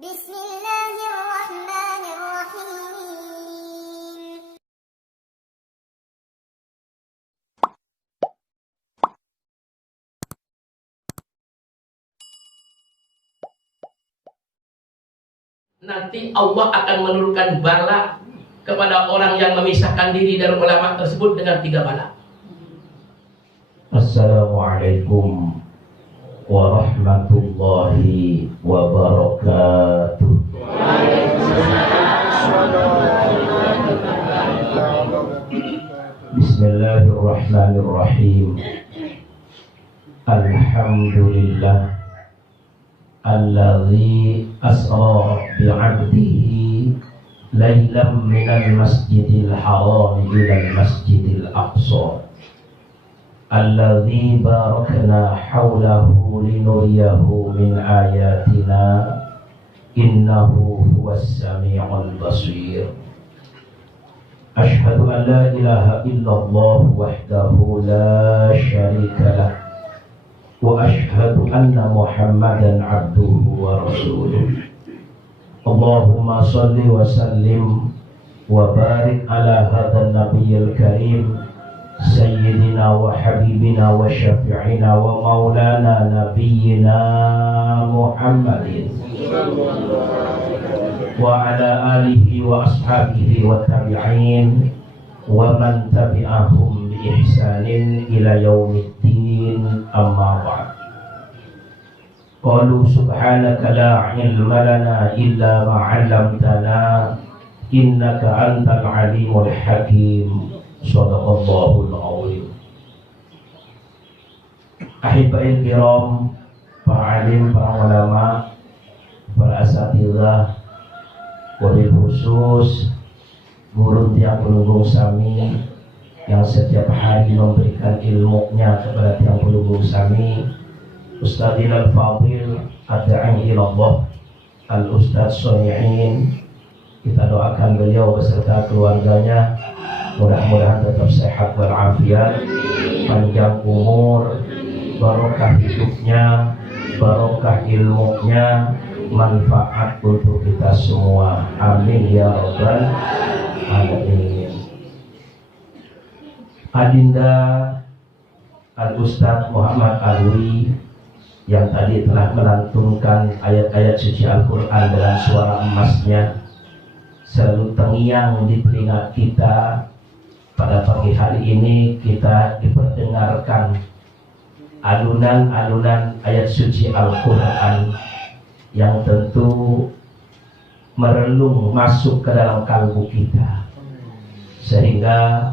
Bismillahirrahmanirrahim. Nanti Allah akan menurunkan bala kepada orang yang memisahkan diri dari ulama tersebut dengan 3 bala. Assalamualaikum warahmatullahi wabarakatuh. Bismillahirrahmanirrahim. Alhamdulillah alladzi asra bi'abdihi laylan minal masjidil haram ilal masjidil aqsa alladzi barakna hawlahu linuriyahu min ayatina innahu huwas sami'ul basir. Ashhadu an la ilaha illallah wahdahu la syarika lah wa ashhadu anna Muhammadan abduhu wa rasuluh. Allahumma salli wa sallim wa barik ala hadzal nabiyil karim sayyidina wa habibina wa syafi'ina wa maulana nabiyyina Muhammadin wa ala alihi wa ashabihi wa tabi'in wa man tabi'ahum bi ihsanin ila yaumiddin, amma ba'd. Qalu subhanaka la ilma lana illa ma 'allamtana innaka antal alimul hakim. Shadaqallahul azim. Ahibba'il kiram, para alim, para ulama, para asatidzah, wabil khusus guru tiang pelunggung sami yang setiap hari memberikan ilmunya kepada tiang pelunggung sami, Ustadzil al-Fadil ad-da'i ilallah al-Ustadz Shoni'in. Kita doakan beliau beserta keluarganya mudah-mudahan tetap sehat walafiat, panjang umur, barokah hidupnya, barokah ilmunya, manfaat untuk kita semua. Amin ya rabbal alamin. Adinda Al-Ustadz Muhammad Alwi yang tadi telah melantunkan ayat-ayat suci Al-Quran dengan suara emasnya selalu terngiang di telinga kita. Pada pagi hari ini kita diperdengarkan alunan-alunan ayat suci Al-Quran yang tentu merelung masuk ke dalam kalbu kita, sehingga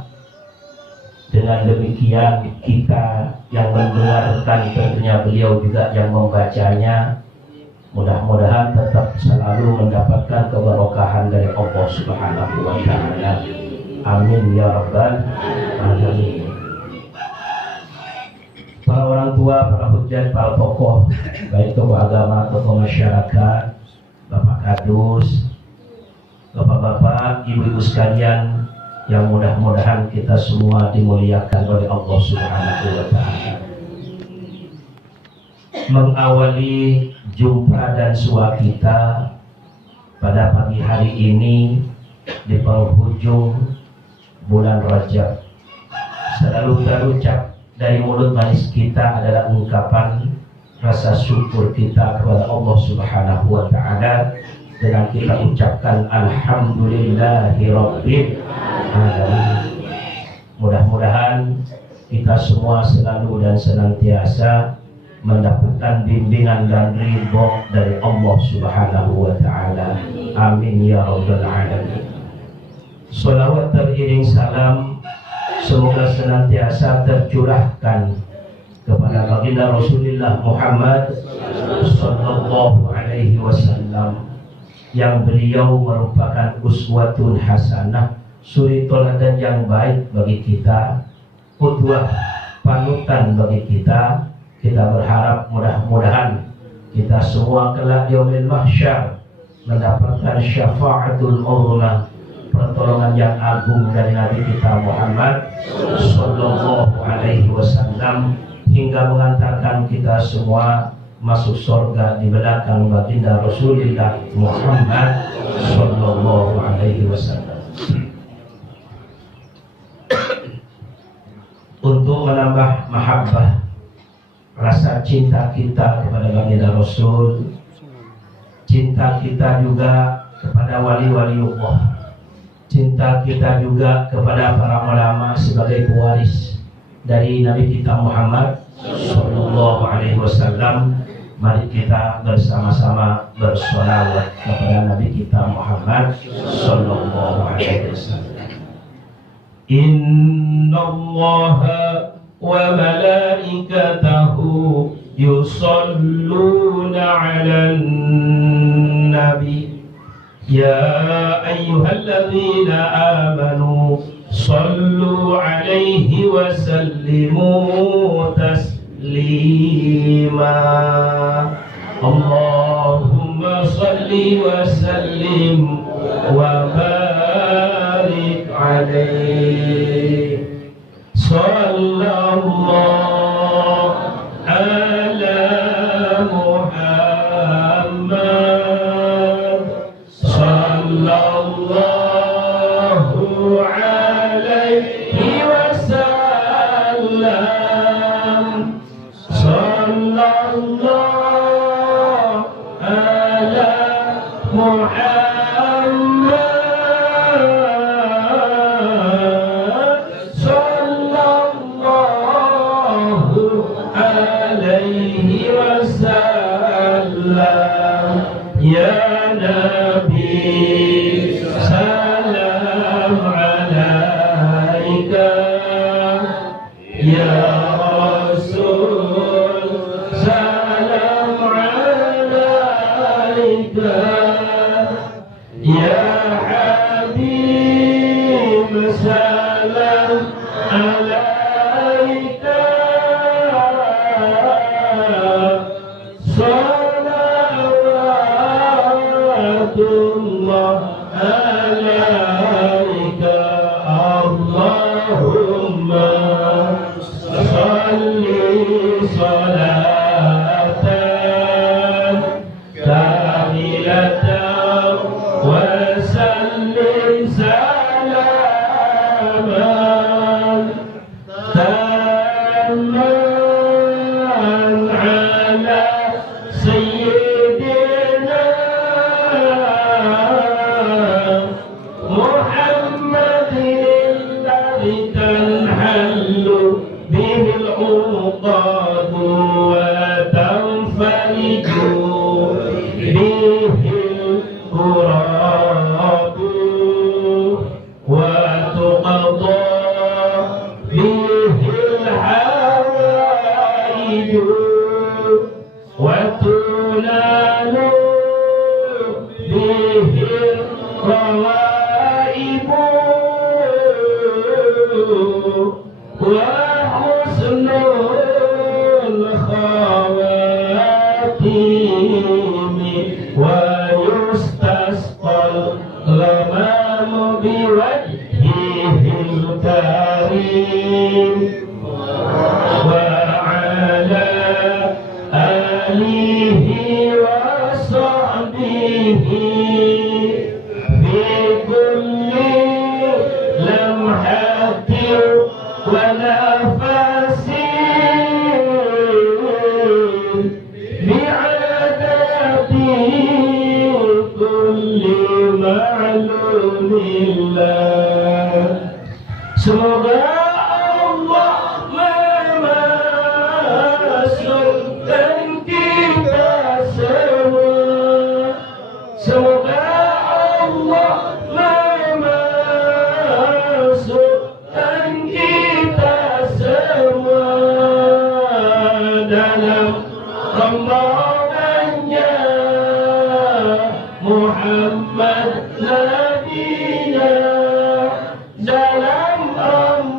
dengan demikian kita yang mendengarkan, tentunya beliau juga yang membacanya, mudah-mudahan tetap selalu mendapatkan keberkahan dari Allah Subhanahu wa ta'ala. Amin ya rabbal alamin. Para orang tua, para hujat, para tokoh, baik tokoh agama, tokoh masyarakat, Bapak Kadus, Bapak-bapak, ibu-ibu sekalian, yang mudah-mudahan kita semua dimuliakan oleh Allah Subhanahu wa ta'ala. Mengawali jumpa dan sua kita pada pagi hari ini di penghujung bulan Rajab, selalu terucap dari mulut manis kita adalah ungkapan rasa syukur kita kepada Allah Subhanahu wa ta'ala dengan kita ucapkan alhamdulillahirabbil alamin. Mudah-mudahan kita semua selalu dan senantiasa mendapatkan bimbingan dan ridho dari Allah Subhanahu wa ta'ala. Amin ya rabbal alamin. Salawat teriring salam semoga senantiasa tercurahkan kepada baginda Rasulullah Muhammad sallallahu alaihi wasallam, yang beliau merupakan uswatun hasanah, suri teladan yang baik bagi kita, qudwah panutan bagi kita. Kita berharap mudah-mudahan kita semua kelak yaumil mahsyar mendapatkan syafaatul uzma, pertolongan yang agung dari Nabi kita Muhammad sallallahu alaihi wasallam, hingga mengantarkan kita semua masuk surga di belakang baginda Rasulullah Muhammad sallallahu alaihi wasallam. Untuk menambah mahabbah, rasa cinta kita kepada baginda Rasul, cinta kita juga kepada wali-wali Allah, cinta kita juga kepada para ulama sebagai pewaris dari Nabi kita Muhammad sallallahu alaihi wasallam. Mari kita bersama-sama bersolawat kepada Nabi kita Muhammad sallallahu alaihi wasallam. Innallaha wa malaikatahu yusalluna 'alan nabi ya ayyuhalladzina amanu sallu 'alaihi wa sallimu taslima. Allahumma salli wa sallim wa barik 'alaihi. Sallallahu ala Muhammad, sallallahu alaihi wasallam, sallallahu ala Muhammad. Ya Nabi, salam alaika. Ya Rasul, salam alaika. Ya Habib, salam alaika. Allah alaika. Allahumma salli salatan kamilatan wa sallim salaman tamman ala sayyidina العقاد وتنفرج به الكراب وتقضى به الحوائج وتنال به الروائب وحسن الخواتيم ويستسقى الغمام بوجهه الكريم وعلى آله وصحبه في كل لمحة ونفس بعدد كل معلوم الله. Semoga Allah memasukkan kita semua. Semoga Allah memasukkan kita semua dalam Ramadannya Muhammad Nabinya, dalam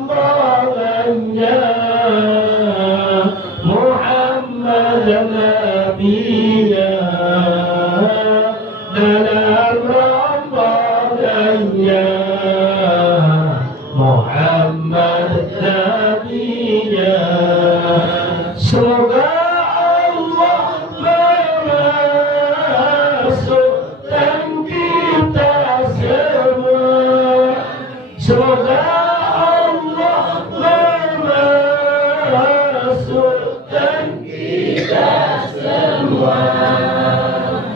Ramadannya Muhammad Nabinya, dalam Ramadannya Muhammad Nabinya. Semoga Allah memasukkan kita semua. Semoga Allah memasukkan kita semua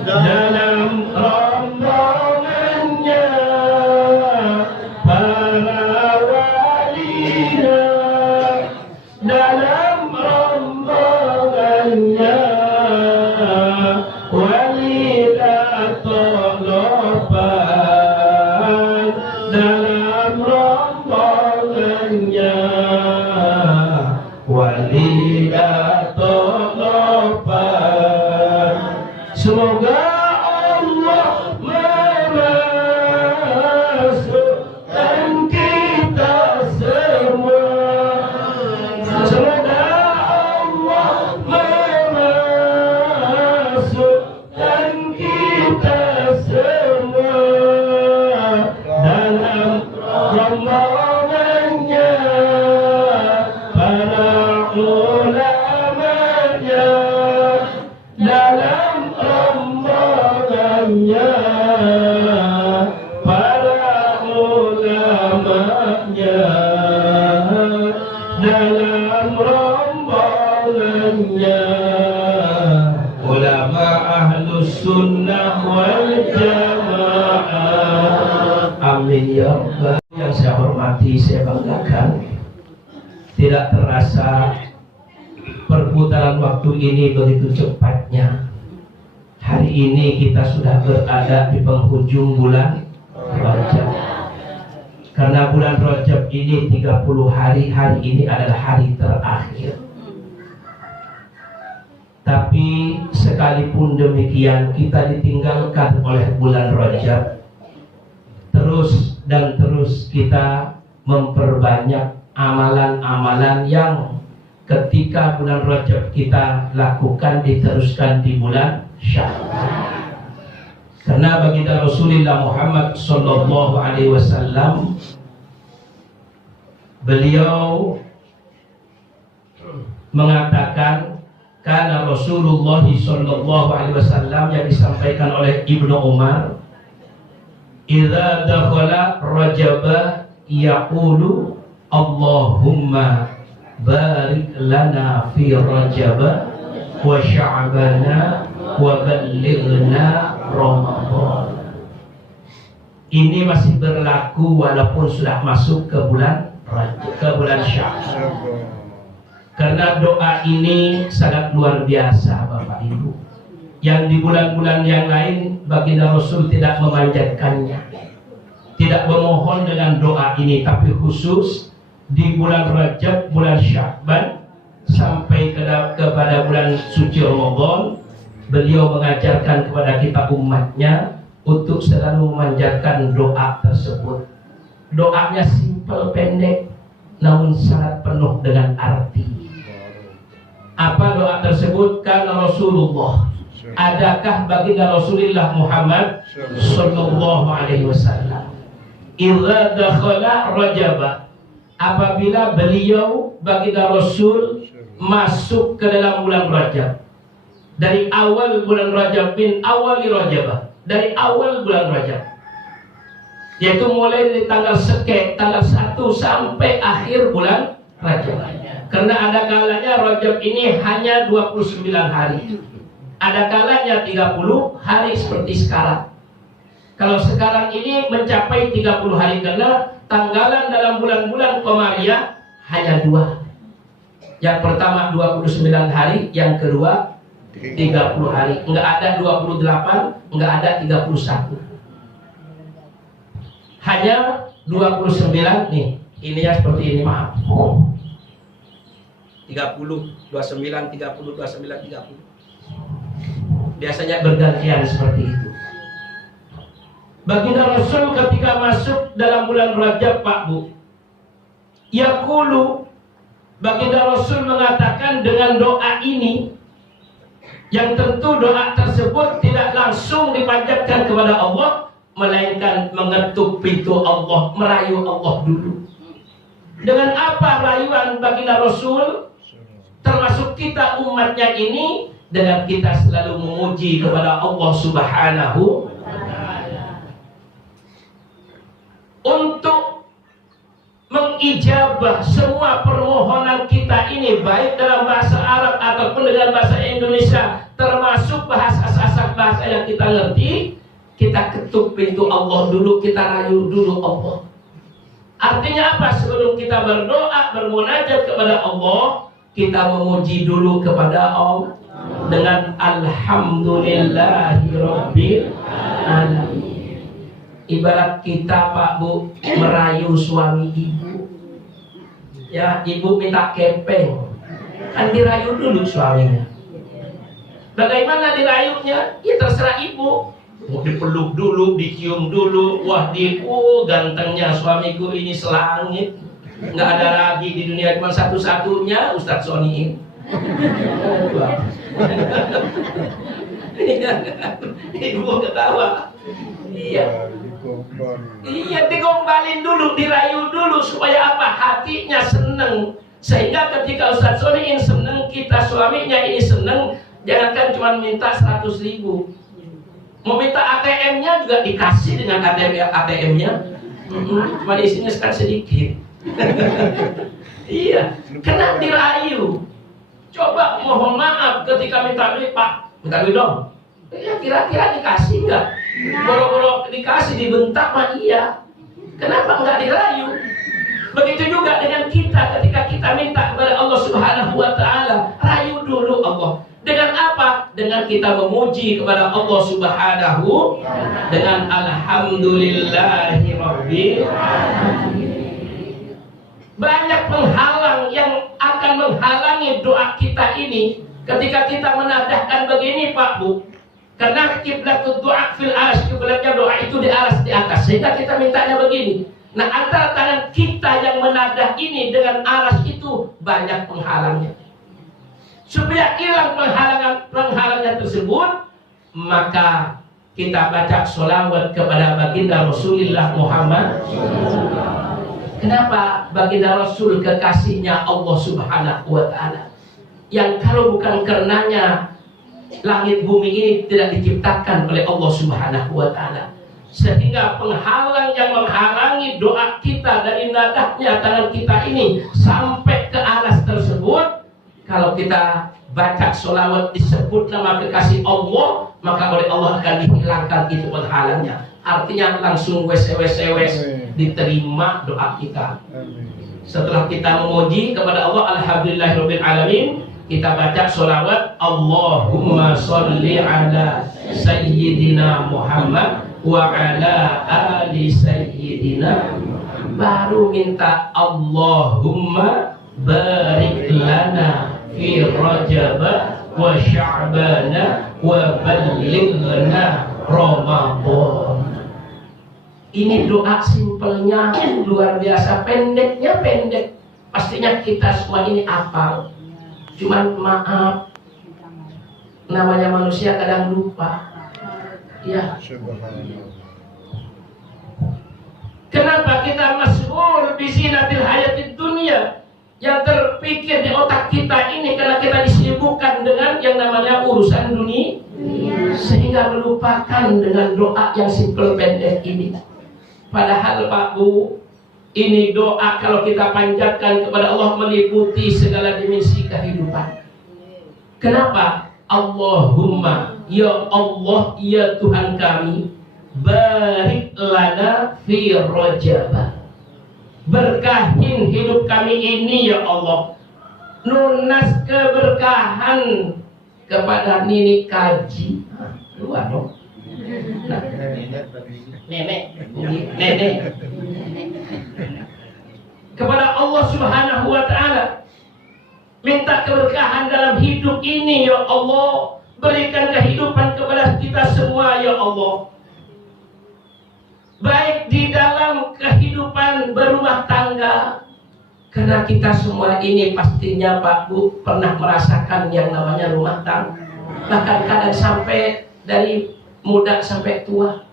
dalam rombongannya para walinya, dalam rombongannya walidatolopan, dalam rombongannya walidatolopan. Semoga Allah memasukkan kita semua. Semoga Allah memasukkan kita semua dalam rombongannya para ulamanya, dalam rombongannya para ulamanya, dalam rombongannya ulama ahlus sunnah wal jamaah. Amin ya rabbal. Yang saya hormati, saya banggakan, tidak terasa perputaran waktu ini begitu cepatnya. Hari ini kita sudah berada di penghujung bulan Rajab. Karena bulan Rajab ini 30 hari, hari ini adalah hari terakhir. Tapi sekalipun demikian, kita ditinggalkan oleh bulan Rajab. Terus dan terus kita memperbanyak amalan-amalan yang ketika bulan Rajab kita lakukan diteruskan di bulan Syawal. Karena baginda Rasulullah Muhammad sallallahu alaihi wasallam, beliau mengatakan, karena Rasulullah sallallahu alaihi wasallam, yang disampaikan oleh Ibnu Umar, idza dakhala Rajaba yaqulu Allahumma barik lana fi Rajaba wa Sya'bana wa ballighna Ramadan. Ini masih berlaku walaupun sudah masuk ke bulan Rajab, ke bulan Sya'ban. Karena doa ini sangat luar biasa Bapak Ibu. Yang di bulan-bulan yang lain baginda Rasul tidak memanjatkannya, tidak memohon dengan doa ini, tapi khusus di bulan Rajab, bulan Sya'ban sampai kepada bulan suci Ramadan, beliau mengajarkan kepada kita umatnya untuk selalu memanjatkan doa tersebut. Doanya simpel, pendek, namun sangat penuh dengan arti. Apa doa tersebut? Karena Rasulullah, adakah baginda Rasulullah Muhammad sallallahu alaihi wasallam, idza dakhala Rajab, apabila beliau baginda Rasul masuk ke dalam bulan Rajab, dari awal bulan Rajab, min awali Rajab, dari awal bulan Rajab, yaitu mulai dari tanggal 1 sampai akhir bulan Rajab. Karena ada kalanya Rajab ini hanya 29 hari, ada kalanya 30 hari seperti sekarang. Kalau sekarang ini mencapai 30 hari, karena tanggalan dalam bulan-bulan Qamariyah hanya 2. Yang pertama 29 hari, yang kedua 30 hari. Enggak ada 28, enggak ada 31. Hanya 29 nih. Ininya seperti ini, maaf. 30, 29, 30, 29, 30. Biasanya bergantian seperti itu. Baginda Rasul ketika masuk dalam bulan Rajab, Pak Bu, yaqulu, baginda Rasul mengatakan dengan doa ini, yang tentu doa tersebut tidak langsung dipanjatkan kepada Allah, melainkan mengetuk pintu Allah, merayu Allah dulu. Dengan apa rayuan baginda Rasul? Termasuk kita umatnya ini, dengan kita selalu memuji kepada Allah Subhanahu untuk mengijabah semua permohonan kita ini, baik dalam bahasa Arab ataupun dengan bahasa Indonesia, termasuk bahasa yang kita ngerti. Kita ketuk pintu Allah dulu, kita rayu dulu Allah. Artinya apa? Sebelum kita berdoa, bermunajat kepada Allah, kita memuji dulu kepada Allah dengan alhamdulillahirabbil alamin. Ibarat kita, Pak Bu, merayu suami ibu. Ya, ibu minta kepeng, kan dirayu dulu suaminya. Bagaimana dirayunya? Ya terserah ibu. Mau dipeluk dulu, dicium dulu. Wah, gantengnya suamiku ini selangit. Nggak ada lagi di dunia, cuma satu-satunya Ustadz Soniin. Ibu ketawa. Iya. Iya, digombalin dulu, dirayu dulu supaya apa? Hatinya seneng. Sehingga ketika Ustadz Soniin seneng, kita suaminya ini seneng. Jangankan cuma minta 100.000. Mau minta ATM-nya juga dikasih dengan ATM-nya. Cuma isinya sekarang sedikit. Iya, kena dirayu. Coba mohon maaf ketika minta duit, Pak, minta duit dong. Ya kira-kira dikasih nggak? Boro-boro dikasih, dibentak mah iya. Kenapa nggak dirayu? Begitu juga dengan kita ketika kita minta kepada Allah Subhanahu wa Ta'ala, rayu dulu Allah. Dengan apa? Dengan kita memuji kepada Allah Subhanahu dengan alhamdulillahirabbil alamin. Banyak penghalang yang akan menghalangi doa kita ini ketika kita menadahkan begini, Pak Bu. Karena kiblatul doa fil arsy, kiblatnya doa itu di aras, di atas. Sehingga kita mintanya begini. Nah, antara tangan kita yang menadah ini dengan aras itu banyak penghalangnya. Supaya hilang penghalangan tersebut, maka kita baca sholawat kepada baginda Rasulullah Muhammad. Kenapa? Baginda Rasul kekasihnya Allah Subhanahu wa Ta'ala, yang kalau bukan karenanya langit bumi ini tidak diciptakan oleh Allah Subhanahu wa Ta'ala. Sehingga penghalang yang menghalangi doa kita dari nadahnya tangan kita ini sampai ke aras tersebut, kalau kita baca sholawat disebut nama kekasih Allah, maka oleh Allah akan dihilangkan itu penghalangnya. Artinya langsung wes diterima doa kita. Setelah kita memuji kepada Allah alhamdulillahirabbil alamin, kita baca sholawat Allahumma sholli ala sayyidina Muhammad wa ala ali sayyidina. Baru minta Allahumma barik lana fi Rajab wa Sya'ban wa ballighna Ramadan. Ini doa simpelnya luar biasa, pendeknya pendek. Pastinya kita semua ini hafal. Cuman maaf, namanya manusia kadang lupa. Ya. Kenapa kita masyhur bi zinatil hayatid dunya? Yang terpikir di otak kita ini karena kita disibukkan dengan yang namanya urusan dunia, sehingga melupakan dengan doa yang simpel pendek ini. Padahal Pak Bu, ini doa kalau kita panjatkan kepada Allah meliputi segala dimensi kehidupan. Kenapa? Allahumma, ya Allah, ya Tuhan kami, barik lana fi Rajab. Berkahin hidup kami ini ya Allah. Lunas keberkahan kepada Nini Kaji. Luar dong. Nah, nenek. Kepada Allah Subhanahu wa Ta'ala, minta keberkahan dalam hidup ini ya Allah. Berikan kehidupan kepada kita semua ya Allah, baik di dalam kehidupan berumah tangga. Karena kita semua ini pastinya Pak Bu pernah merasakan yang namanya rumah tangga. Bahkan kadang sampai dari muda sampai tua.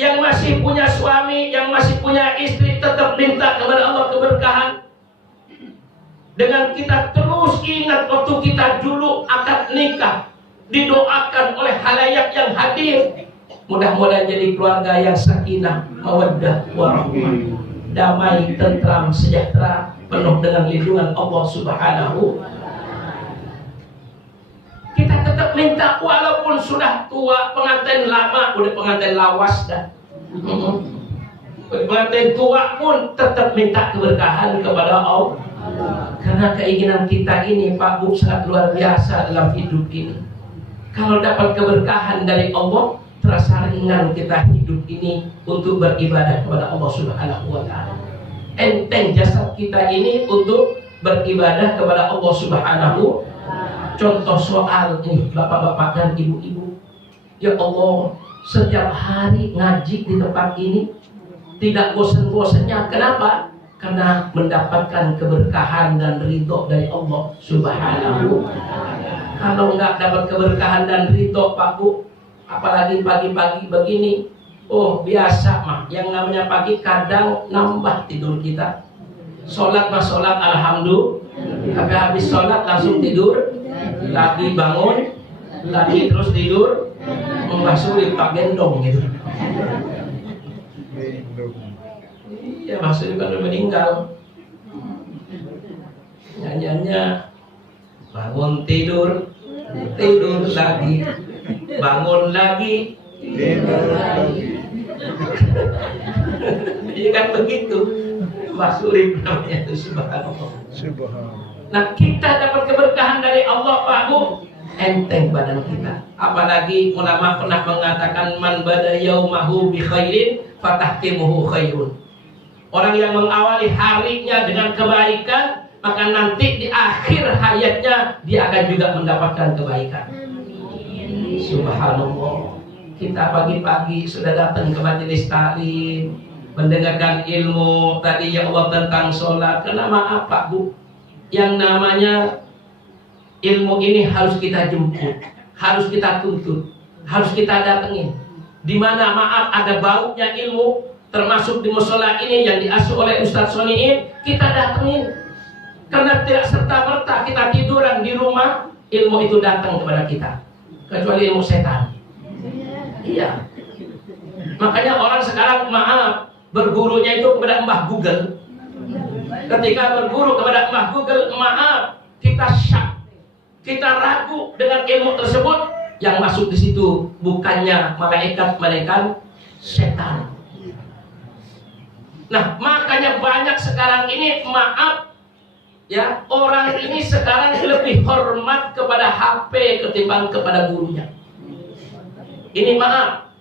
Yang masih punya suami, yang masih punya istri, tetap minta kepada Allah keberkahan. Dengan kita terus ingat waktu kita dulu akad nikah, didoakan oleh halayak yang hadir. Mudah-mudahan jadi keluarga yang sakinah, mawaddah, warahmah, damai, tentram, sejahtera, penuh dengan lindungan Allah Subhanahu. Kita tetap minta walaupun sudah tua, pengantin lama, udah pengantin lawas dah. Pengantin tua pun tetap minta keberkahan kepada Allah. Karena keinginan kita ini Pak Bu sangat luar biasa dalam hidup ini. Kalau dapat keberkahan dari Allah, terasa ringan kita hidup ini untuk beribadah kepada Allah Subhanahu wa taala. Enteng jasad kita ini untuk beribadah kepada Allah Subhanahu. Contoh soal ini bapak-bapak dan ibu-ibu. Ya Allah, setiap hari ngaji di tempat ini tidak bosan-bosannya. Kenapa? Karena mendapatkan keberkahan dan ridho dari Allah Subhanahu. Kalau nggak dapat keberkahan dan ridho Pak Bu, apalagi pagi-pagi begini, oh biasa mah. Yang namanya pagi kadang nambah tidur kita. Sholat mah sholat alhamdulillah. Tapi habis sholat langsung tidur, lagi bangun, lagi terus tidur, membasuh Pak gendong gitu. Ya maksudnya kan udah meninggal. Nyanyiannya bangun tidur, tidur lagi, bangun lagi, tidur lagi. Iya kan begitu. Maksudnya namanya itu subhanallah. Nah kita dapat keberkahan dari Allah Pak Bu, enteng badan kita. Apalagi ulama pernah mengatakan man bada yaumahu bi khairin fatahtimuhu khairun. Orang yang mengawali harinya dengan kebaikan, maka nanti di akhir hayatnya dia akan juga mendapatkan kebaikan. Subhanallah. Kita pagi-pagi sudah datang ke majelis taklim, mendengarkan ilmu tadi ya Allah tentang sholat. Kenapa Pak Bu? Yang namanya ilmu ini harus kita jemput, harus kita tuntut, harus kita datengin. Di mana maaf ada baunya ilmu, termasuk di musola ini yang diasuh oleh Ustadz Soniin, kita datengin. Karena tidak serta-merta kita tiduran di rumah, ilmu itu datang kepada kita. Kecuali ilmu setan. Iya. Makanya orang sekarang maaf, bergurunya itu kepada Mbah Google. Ketika berguru kepada Mbah Google, maaf, kita syak, kita ragu dengan ilmu tersebut. Yang masuk di situ bukannya malaikat, melainkan setan. Nah, makanya banyak sekarang ini maaf ya, orang ini sekarang lebih hormat kepada HP ketimbang kepada gurunya. Ini maaf.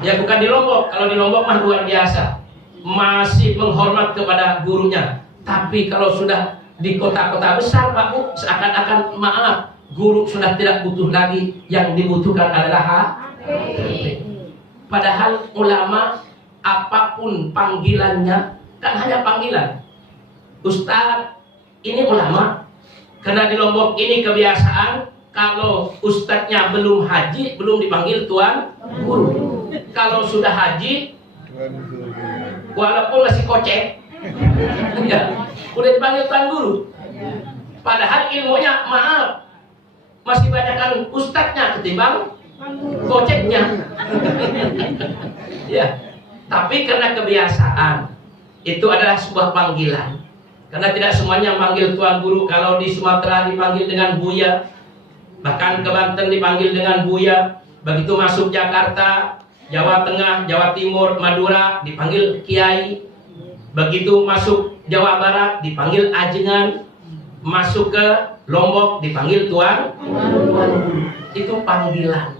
Ya bukan di Lombok, kalau di Lombok mah luar biasa. Masih menghormat kepada gurunya. Tapi kalau sudah di kota-kota besar Pak Bu, seakan-akan maaf, guru sudah tidak butuh lagi, yang dibutuhkan adalah HP. Padahal ulama apapun panggilannya, kan hanya panggilan. Ustadz, ini ulama. Karena di Lombok ini kebiasaan, kalau ustadznya belum haji, belum dipanggil tuan guru. Kalau sudah haji, walaupun masih kocek, ya, udah dipanggil tuan guru. Padahal ilmunya maaf, masih banyakkan ustadznya ketimbang goceknya. Ya, tapi karena kebiasaan, itu adalah sebuah panggilan. Karena tidak semuanya manggil tuan guru. Kalau di Sumatera dipanggil dengan Buya, bahkan ke Banten dipanggil dengan Buya. Begitu masuk Jakarta, Jawa Tengah, Jawa Timur, Madura dipanggil Kiai. Begitu masuk Jawa Barat dipanggil Ajengan. Masuk ke Lombok dipanggil tuan. Itu panggilan.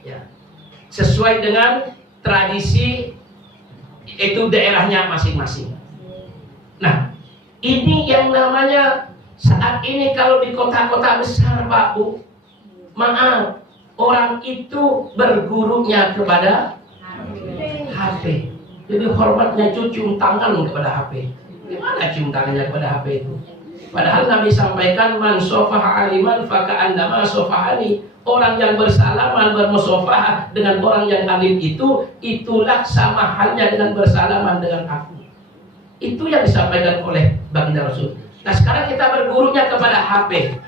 Ya. Sesuai dengan tradisi itu daerahnya masing-masing. Nah, ini yang namanya saat ini kalau di kota-kota besar Pak Bu, maaf, orang itu bergurunya kepada HP. Jadi hormatnya itu cium tangan kepada HP. Gimana cium tangannya kepada HP itu? Padahal Nabi sampaikan man sofaha aliman faka'annama sofahani. Orang yang bersalaman bermusofah dengan orang yang alim itu, itulah sama halnya dengan bersalaman dengan aku. Itu yang disampaikan oleh baginda Rasul. Nah sekarang kita bergurunya kepada HP.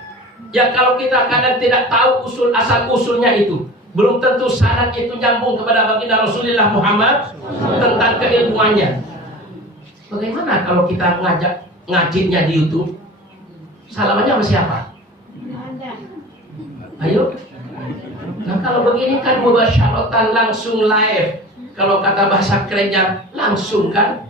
Ya kalau kita kadang tidak tahu asal usulnya itu, belum tentu syarat itu nyambung kepada baginda Rasulullah Muhammad tentang keilmuannya. Bagaimana kalau kita ngajinya di YouTube? Salamannya sama siapa? Ayo. Nah kalau begini kan mubasyaratan, langsung live. Kalau kata bahasa kerennya langsung kan.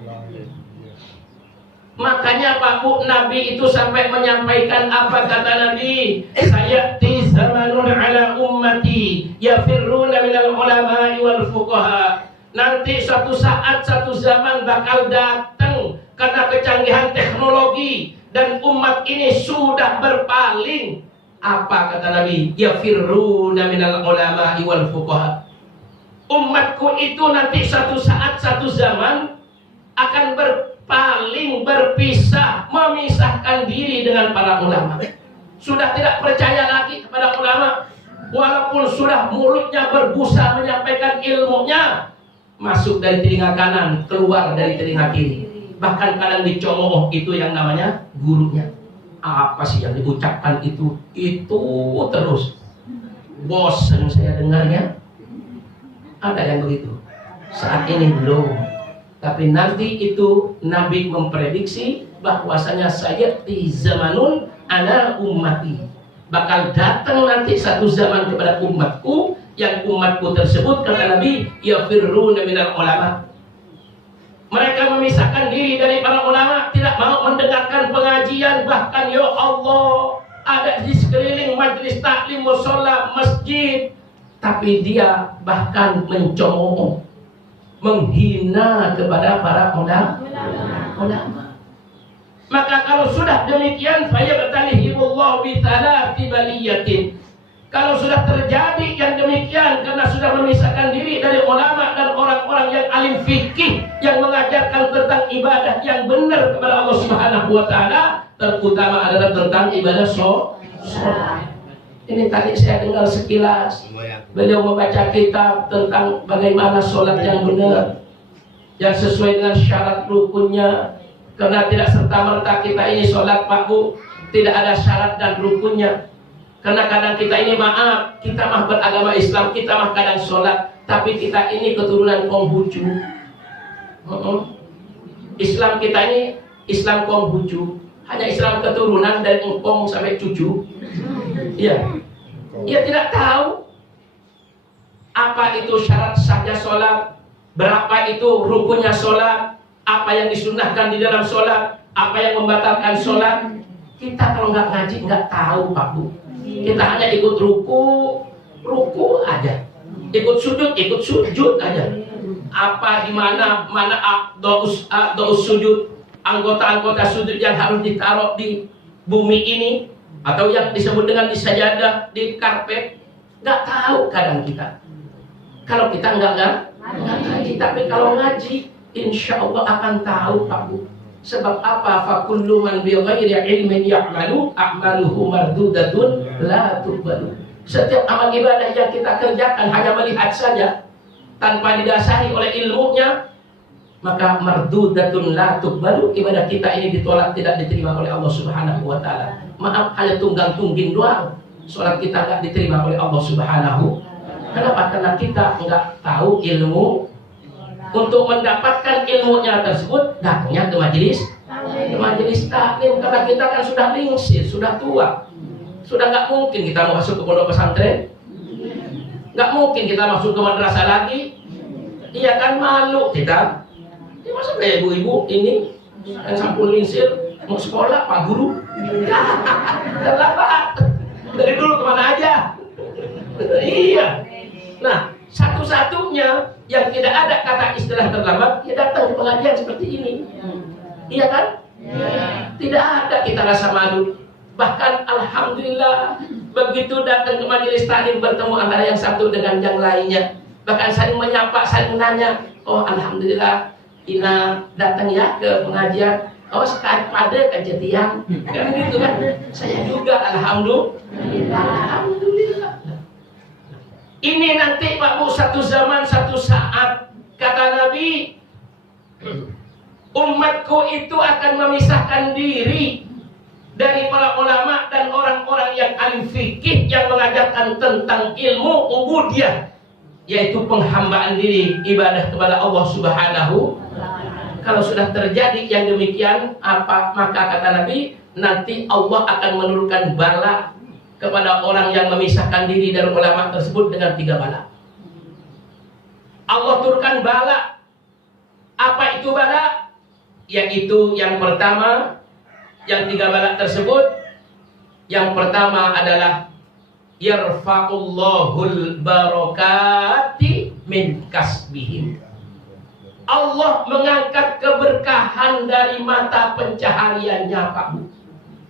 Makanya Pak Bu, Nabi itu sampai menyampaikan apa kata Nabi? Sayati zamanun ala ummati yafirruna minal ulama'i wal fuqaha. Nanti suatu saat, satu zaman bakal datang karena kecanggihan teknologi dan umat ini sudah berpaling. Apa kata Nabi? Yafirruna minal ulama'i wal fuqaha. Umatku itu nanti satu saat, satu zaman akan berpaling, berpisah, memisahkan diri dengan para ulama. Sudah tidak percaya lagi kepada ulama, walaupun sudah mulutnya berbusa menyampaikan ilmunya, masuk dari telinga kanan, keluar dari telinga kiri. Bahkan kadang dicomooh, itu yang namanya gurunya. Apa sih yang diucapkan itu terus. Bosan saya dengarnya. Ada yang begitu. Saat ini belum. Tapi nanti itu Nabi memprediksi bahwasanya sayati zamanun ala ummati. Bakal datang nanti satu zaman kepada umatku, yang umatku tersebut kata Nabi yafirruna minal ulama. Mereka memisahkan diri dari para ulama, tidak mau mendengarkan pengajian, bahkan ya Allah ada di sekeliling majlis taklim, mushola, masjid, tapi dia bahkan mencemooh, menghina kepada para ulama. Maka kalau sudah demikian, fayabtalihimullahu bi thalathi baliyatin. Kalau sudah terjadi yang demikian karena sudah memisahkan diri dari ulama dan orang-orang yang alim fikih yang mengajarkan tentang ibadah yang benar kepada Allah Subhanahu wa taala, terutama adalah tentang ibadah sholat. Ini tadi saya dengar sekilas beliau membaca kitab tentang bagaimana sholat yang benar, yang sesuai dengan syarat rukunnya. Karena tidak serta-merta kita ini sholat Pak Bu, tidak ada syarat dan rukunnya. Karena kadang kita ini kita mah beragama Islam, kita mah kadang sholat, tapi kita ini keturunan Konghucu. Islam kita ini Islam Konghucu, hanya Islam keturunan dari engkong sampai cucu. Iya, ia tidak tahu apa itu syarat sahnya sholat, berapa itu rukunnya sholat, apa yang disunnahkan di dalam sholat, apa yang membatalkan sholat. Kita kalau nggak ngaji nggak tahu Pak Bu. Kita hanya ikut ruku aja, ikut sujud aja. Apa di mana dous sujud, anggota-anggota sujud yang harus ditaruh di bumi ini, atau yang disebut dengan di sajadah, di karpet, nggak tahu kadang kita. Kalau kita nggak ngaji, tapi kalau ngaji, insya Allah akan tahu Pak Bu. Sebab apa? Fakullu man bighairi ilmin ya'malu a'maluhu mardudatun la tuqbalu. Setiap amal ibadah yang kita kerjakan hanya melihat saja tanpa didasari oleh ilmunya, maka mardudatun la tuqbalu. Ibadah kita ini ditolak, tidak diterima oleh Allah Subhanahu wa taala. Maaf, hanya tunggang-tungging doang. Salat kita enggak diterima oleh Allah Subhanahu. Kenapa? Karena kita enggak tahu ilmu. Untuk mendapatkan ilmunya tersebut, datangnya ke majelis taklim. Karena kita kan sudah lingsir, sudah tua, sudah nggak mungkin kita mau masuk ke pondok pesantren, nggak mungkin kita masuk ke madrasah lagi. Iya kan, malu kita. Ini masa kayak ibu-ibu ini yang sampul lingsir mau sekolah Pak Guru? Terlambat. Dari dulu kemana aja? Iya. Nah, satu-satunya yang tidak ada kata istilah terlambat, ya datang ke pengajian seperti ini. Iya kan? Tidak ada kita rasa malu. Bahkan alhamdulillah, begitu datang ke majelis taklim bertemu antara yang satu dengan yang lainnya, bahkan saling menyapa, saling nanya, oh alhamdulillah Ina datang ya ke pengajian. Oh sekarang pada kejadian kan gitu kan. Saya juga alhamdulillah. Ini nanti Pak Bu, satu zaman, satu saat, kata Nabi, umatku itu akan memisahkan diri dari para ulama dan orang-orang yang alim fikih yang mengajarkan tentang ilmu ubudiyah, yaitu penghambaan diri ibadah kepada Allah Subhanahu. Kalau sudah terjadi yang demikian, maka kata Nabi, nanti Allah akan menurunkan bala kepada orang yang memisahkan diri dari ulama tersebut dengan 3 bala. Allah turunkan bala. Apa itu bala? Yaitu yang pertama, yang 3 bala tersebut, yang pertama adalah yarfa'ullahul barakati min kasbihim. Allah mengangkat keberkahan dari mata pencahariannya, Pak Bu.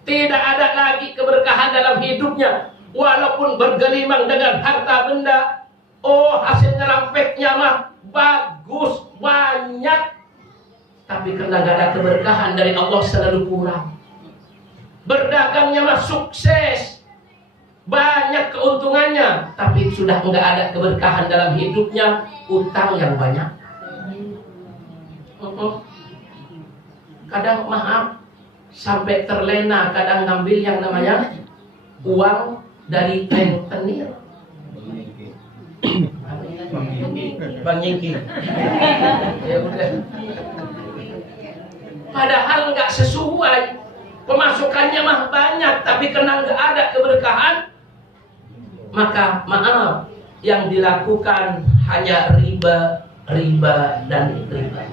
Tidak ada lagi keberkahan dalam hidupnya, walaupun bergelimang dengan harta benda. Oh, hasil ngerampeknya mah bagus, banyak, tapi karena gak ada keberkahan dari Allah selalu kurang. Berdagangnya mah sukses, banyak keuntungannya, tapi sudah nggak ada keberkahan dalam hidupnya, utang yang banyak. Kadang maaf, sampai terlena kadang ngambil yang namanya uang dari rentenir. Bang Yingki. Ya udah. Padahal nggak sesuai, pemasukannya mah banyak, tapi karena nggak ada keberkahan, maka maaf, yang dilakukan hanya riba, dan riba.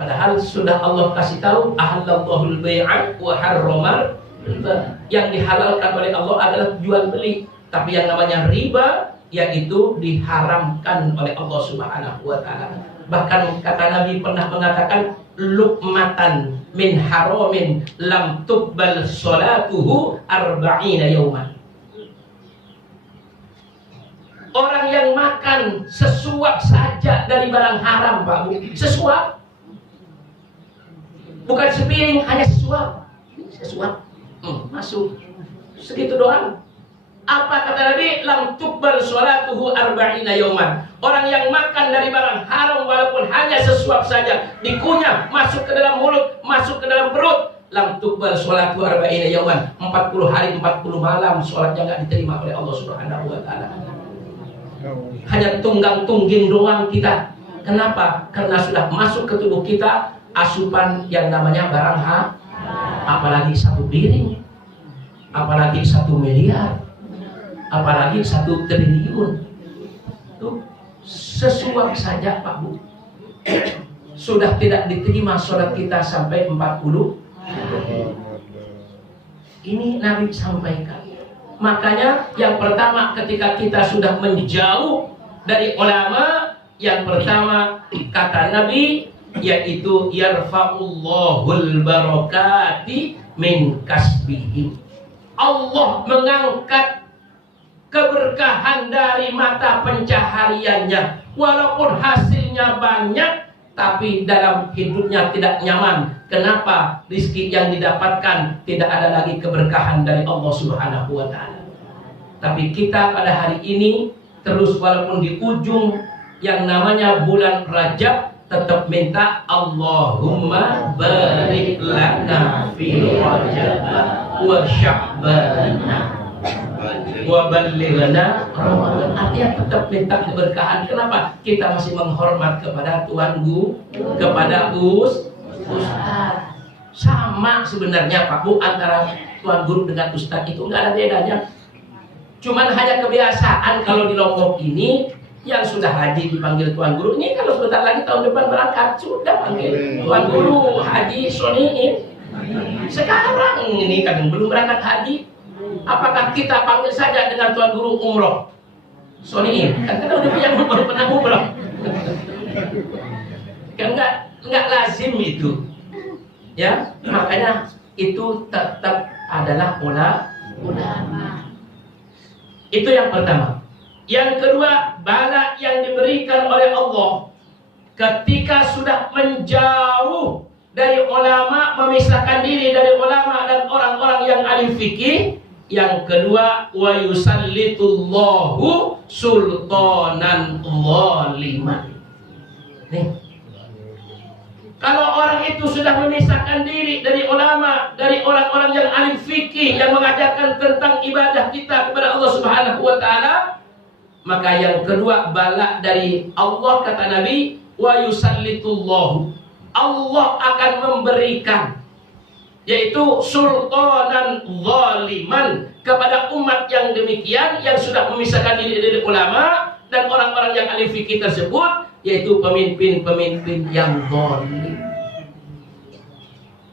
Padahal sudah Allah kasih tahu, ahallallahul bai'a wa harrama riba. Yang dihalalkan oleh Allah adalah jual beli, tapi yang namanya riba yaitu diharamkan oleh Allah Subhanahu wa taala. Bahkan kata Nabi pernah mengatakan, luqmatan min haramin lam tuqbal salatuhu arba'ina yauman. Orang yang makan sesuap saja dari barang haram, Pak Bu, sesuap, bukan sepiring, hanya sesuap, masuk segitu doang. Apa kata Nabi? Lam tuqbal sholatuhu arba'ina yauman. Orang yang makan dari barang haram walaupun hanya sesuap saja, dikunyah, masuk ke dalam mulut, masuk ke dalam perut, lam tuqbal sholatuhu arba'ina yauman. 40 hari 40 malam sholatnya enggak diterima oleh Allah Subhanahu wa taala. Hanya tunggang-tungging doang kita. Kenapa? Karena sudah masuk ke tubuh kita asupan yang namanya barang haram. Apalagi 1 piring, apalagi 1 miliar, apalagi 1 triliun. Tuh, sesuap saja, Pak Bu, sudah tidak diterima sholat kita sampai 40. Ini Nabi sampaikan. Makanya yang pertama, ketika kita sudah menjauh dari ulama, yang pertama kata Nabi yaitu yarfa'ullahul barakati min kasbihim. Allah mengangkat keberkahan dari mata pencahariannya, walaupun hasilnya banyak, tapi dalam hidupnya tidak nyaman. Kenapa? Rizki yang didapatkan tidak ada lagi keberkahan dari Allah Subhanahu wa ta'ala. Tapi kita pada hari ini terus, walaupun di ujung yang namanya bulan Rajab, tetap minta Allahumma barik lana fi Rajab wa Sya'ban wa ballighna Ramadan. Artinya tetap minta keberkahan. Kenapa? Kita masih menghormat kepada Tuan Guru, kepada Ustaz. Sama sebenarnya Pak Bu, antara Tuan Guru dengan Ustaz itu nggak ada bedanya. Cuman hanya kebiasaan kalau di Lombok ini yang sudah haji dipanggil Tuan Guru. Ini kalau sebentar lagi tahun depan berangkat sudah panggil Tuan Guru Haji Soniin. Sekarang ini kan belum berangkat haji, apakah kita panggil saja dengan Tuan Guru umroh Soniin? Kan kita udah punya baru pernah umroh. Kan nggak lazim itu. Ya, makanya itu tetap adalah ulama. Itu yang pertama. Yang kedua, bala yang diberikan oleh Allah ketika sudah menjauh dari ulama, memisahkan diri dari ulama dan orang-orang yang alim fikih. Yang kedua, wa yusallitullahu sultanan zaliman. Nih, Kalau orang itu sudah memisahkan diri dari ulama, dari orang-orang yang alim fikih yang mengajarkan tentang ibadah kita kepada Allah Subhanahu wa taala, maka yang kedua bala dari Allah, kata Nabi, wa yusallitullahu. Allah akan memberikan, yaitu sultanan zaliman, kepada umat yang demikian yang sudah memisahkan diri dari ulama dan orang-orang yang alim fikih tersebut, yaitu pemimpin-pemimpin yang zalim.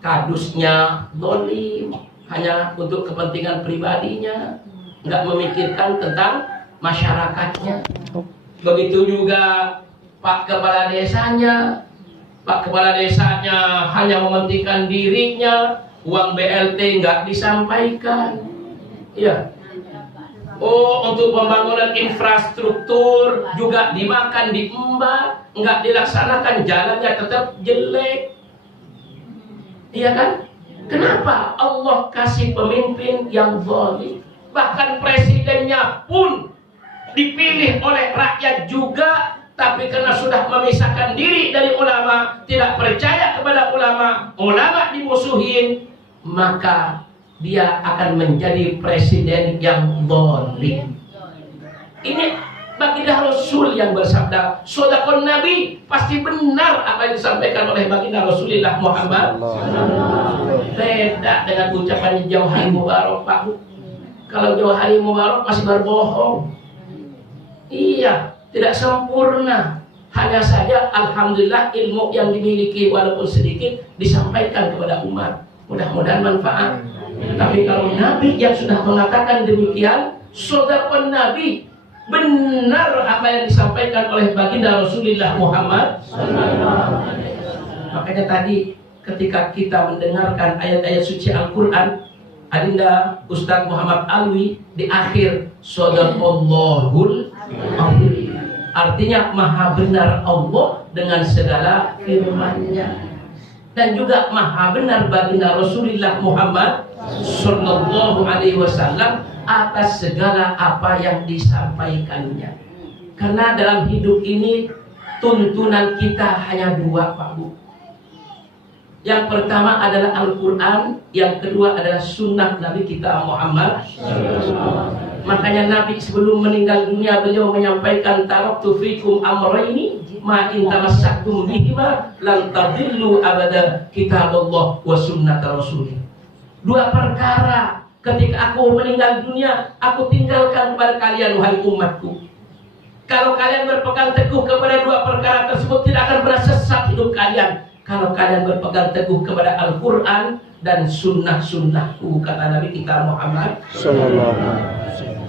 Kadusnya zalim, hanya untuk kepentingan pribadinya, nggak memikirkan tentang masyarakatnya. Begitu juga Pak Kepala Desanya. Pak Kepala Desanya hanya mementingkan dirinya, uang BLT nggak disampaikan. Ya. Oh, untuk pembangunan infrastruktur juga dimakan, diembat, nggak dilaksanakan, jalannya tetap jelek. Iya kan? Kenapa Allah kasih pemimpin yang zalim? Bahkan presidennya pun dipilih oleh rakyat juga, tapi karena sudah memisahkan diri dari ulama, tidak percaya kepada ulama, ulama dimusuhin, maka dia akan menjadi presiden yang zalim. Ini baginda Rasul yang bersabda, sodakon Nabi, pasti benar apa yang disampaikan oleh baginda Rasulullah Muhammad. Beda dengan ucapannya jauh hari mubarak, Pak. Kalau jauh hari mubarak masih berbohong. Iya, tidak sempurna. Hanya saja alhamdulillah ilmu yang dimiliki walaupun sedikit disampaikan kepada umat. Mudah-mudahan manfaat. Tapi kalau Nabi yang sudah mengatakan demikian, sodakon Nabi, benar apa yang disampaikan oleh baginda Rasulullah Muhammad. Makanya tadi ketika kita mendengarkan ayat-ayat suci Al-Quran, Adinda Ustaz Muhammad Alwi di akhir Sodaqallahul Azim, artinya maha benar Allah dengan segala firman-Nya, dan juga maha benar baginda Rasulullah Muhammad Sallallahu Alaihi Wasallam atas segala apa yang disampaikannya. Karena dalam hidup ini tuntunan kita hanya dua, Pak Bu. Yang pertama adalah Al-Quran, yang kedua adalah sunnah Nabi kita Muhammad. Makanya Nabi sebelum meninggal dunia beliau menyampaikan, taraktu fikum amrayni ma in tamassaktum bihima lan tadillu abada, kitabullah wa sunnat rasulih. Dua perkara ketika aku meninggal dunia aku tinggalkan kepada kalian wahai umatku. Kalau kalian berpegang teguh kepada dua perkara tersebut, tidak akan pernah sesat hidup kalian. Kalau kalian berpegang teguh kepada Al-Quran dan sunnah-sunnahku, kata Nabi kita Muhammad.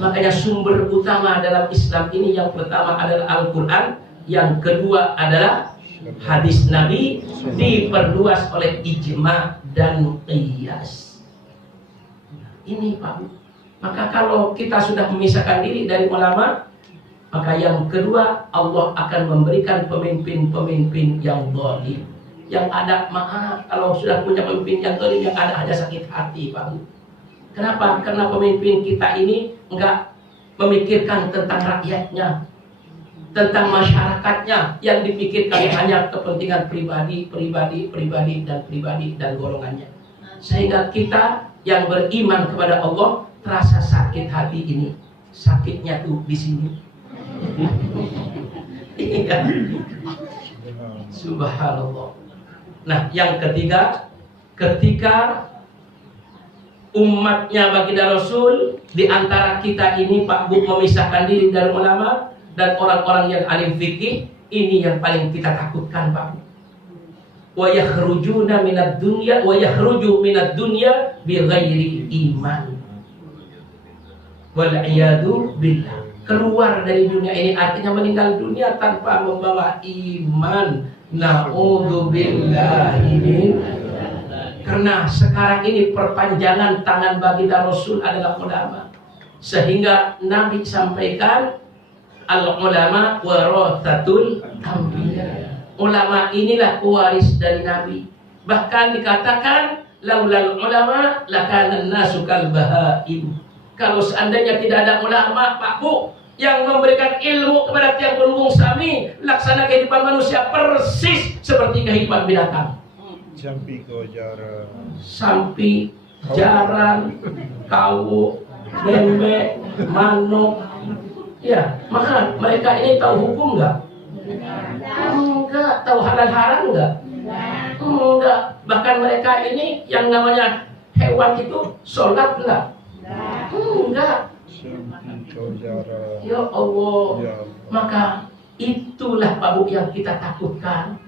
Makanya sumber utama dalam Islam ini yang pertama adalah Al-Quran, yang kedua adalah hadis Nabi, diperluas oleh ijma dan qiyas. Ini Pak. Maka kalau kita sudah memisahkan diri dari ulama, maka yang kedua Allah akan memberikan pemimpin-pemimpin yang zalim. Yang ada, maaf, kalau sudah punya pemimpin yang zalim, yang ada hanya sakit hati, Pak. Kenapa? Karena pemimpin kita ini enggak memikirkan tentang rakyatnya, tentang masyarakatnya. Yang dipikirkan hanya kepentingan pribadi dan golongannya. Sehingga kita yang beriman kepada Allah terasa sakit hati ini. Sakitnya tuh di sini. Subhanallah. Nah, yang ketiga, ketika umatnya baginda Rasul di antara kita ini Pak Bu memisahkan diri dari ulama dan orang-orang yang alim fikih, ini yang paling kita takutkan Pak Bu. Wa yakhrujuna minad dunya wa yakhruju minad dunya bighairi iman. Wal iyadu billah. Keluar dari dunia ini artinya meninggal dunia tanpa membawa iman. Na'udzubillahi min. Karena sekarang ini perpanjangan tangan baginda Rasul adalah ulama. Sehingga Nabi sampaikan, al-ulama warathatul anbiya. Ulama inilah pewaris dari Nabi. Bahkan dikatakan, laulal ulama lakana an-nasu kal bahaim. Kalau seandainya tidak ada ulama, Pak Bu, yang memberikan ilmu kepada tiang punggung sami, laksana kehidupan manusia persis seperti kehidupan binatang. Sampi ko jara. Sampi, jaran, kau, bebek, manuk. Ya, maka mereka ini tahu hukum enggak? Enggak. Tahu halal haram enggak? Enggak. Bahkan mereka ini yang namanya hewan itu sholat enggak? Enggak. Sampi ko jara. Ya Allah. Ya. Maka itulah Pak Bu yang kita takutkan.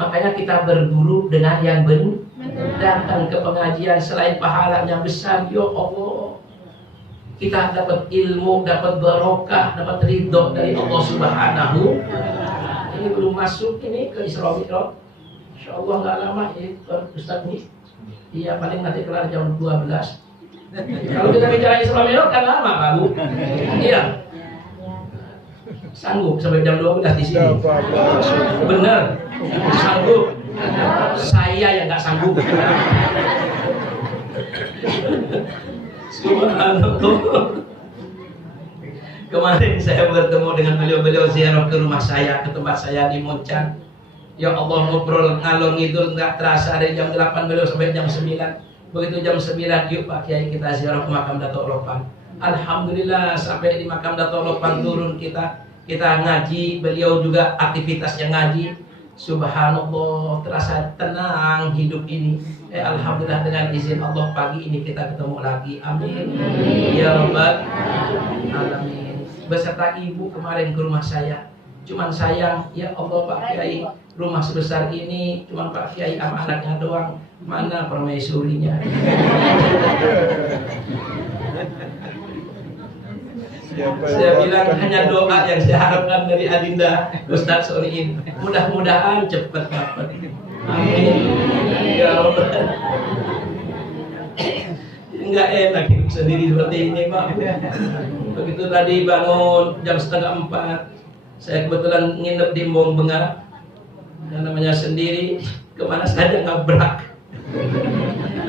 Makanya kita berburu dengan yang benar. Datang ke pengajian selain pahalanya besar, ya Allah. Kita dapat ilmu, dapat barokah, dapat ridho dari Allah Subhanahu. Ini belum masuk ini ke Isra Mi'raj. Insyaallah nggak lama ini Ustaz nih. Iya paling nanti kelar jam 12. Kalau kita bicara Isra Mi'raj kan lama Pak Bu. Iya. Sanggup sampai jam 12 di sini. Bener. Sanggup. Saya yang nggak sanggup. Subhanallah. Kemarin saya bertemu dengan beliau-beliau ziarah ke rumah saya, ke tempat saya di Moncan. Ya Allah, ngobrol ngalor ngidul nggak terasa dari jam 8 beliau sampai jam 9. Begitu jam 9, yuk Pak Kiai kita ziarah ke makam Dato' Lopan. Alhamdulillah sampai di makam Dato' Lopan turun kita ngaji, beliau juga aktivitas yang ngaji. Subhanallah, terasa tenang hidup ini. Alhamdulillah dengan izin Allah pagi ini kita ketemu lagi. Amin. Ya Rabbal Alamin. Beserta ibu kemarin ke rumah saya. Cuman sayang, ya Allah Pak Kiai, rumah sebesar ini cuman Pak Kiai sama anaknya doang. Mana permaisurinya? Saya bilang hanya doa yang saya harapkan dari Adinda Ustaz Solihin. Mudah-mudahan cepat dapat. Amin. Ya Rabbal. Enggak enak hidup sendiri seperti ini Pak. Begitu tadi bangun jam 3:30, saya kebetulan nginep di Mbong Bengar. Yang namanya sendiri, kemana saja ngabrak.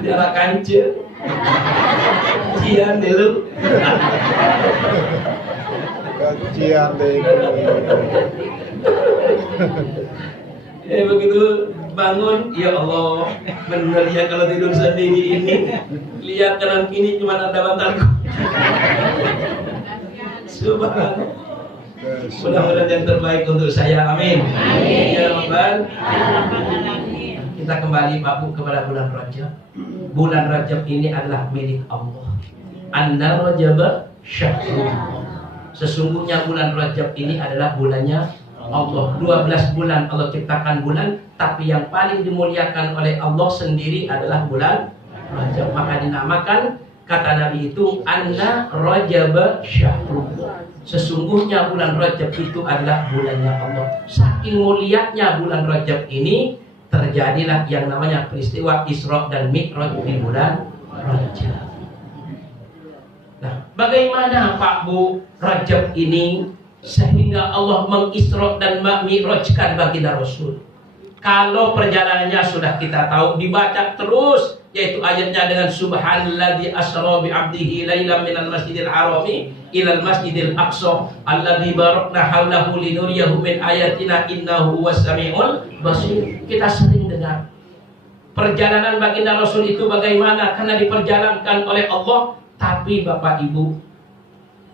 Daerah Kance. Cian dulu. Kajian deh. Begitu bangun, ya Allah, benar ya kalau tidur sendiri ini. Lihat kanan kiri cuma ada bantalku. Subhanallah. Mudah-mudahan yang terbaik untuk saya, amin. Ya Rabbal. Kita kembali Pak Bu kepada bulan Rajab. Bulan Rajab ini adalah milik Allah. Anna Rajab syahrullah. Sesungguhnya bulan Rajab ini adalah bulannya Allah. 12 bulan Allah ciptakan bulan, tapi yang paling dimuliakan oleh Allah sendiri adalah bulan Rajab. Maka dinamakan, kata Nabi itu, Anna Rajab syahrullah. Sesungguhnya bulan Rajab itu adalah bulannya Allah. Saking mulianya bulan Rajab ini, terjadilah yang namanya peristiwa Isra dan Mi'raj di bulan Rajab. Nah, bagaimana Pak Bu Rajab ini sehingga Allah mengisra dan mi'rajkan baginda Rasul? Kalau perjalanannya sudah kita tahu, dibaca terus, yaitu ayatnya dengan Subhanalladzi asra bi 'abdihi lailan minal masjidil harami ilal masjidil aqsa alladzi barakna haulahu linuriyahu min ayatina innahu huwas samiul basir. Kita sering dengar perjalanan baginda Rasul itu bagaimana, karena diperjalankan oleh Allah. Tapi Bapak Ibu,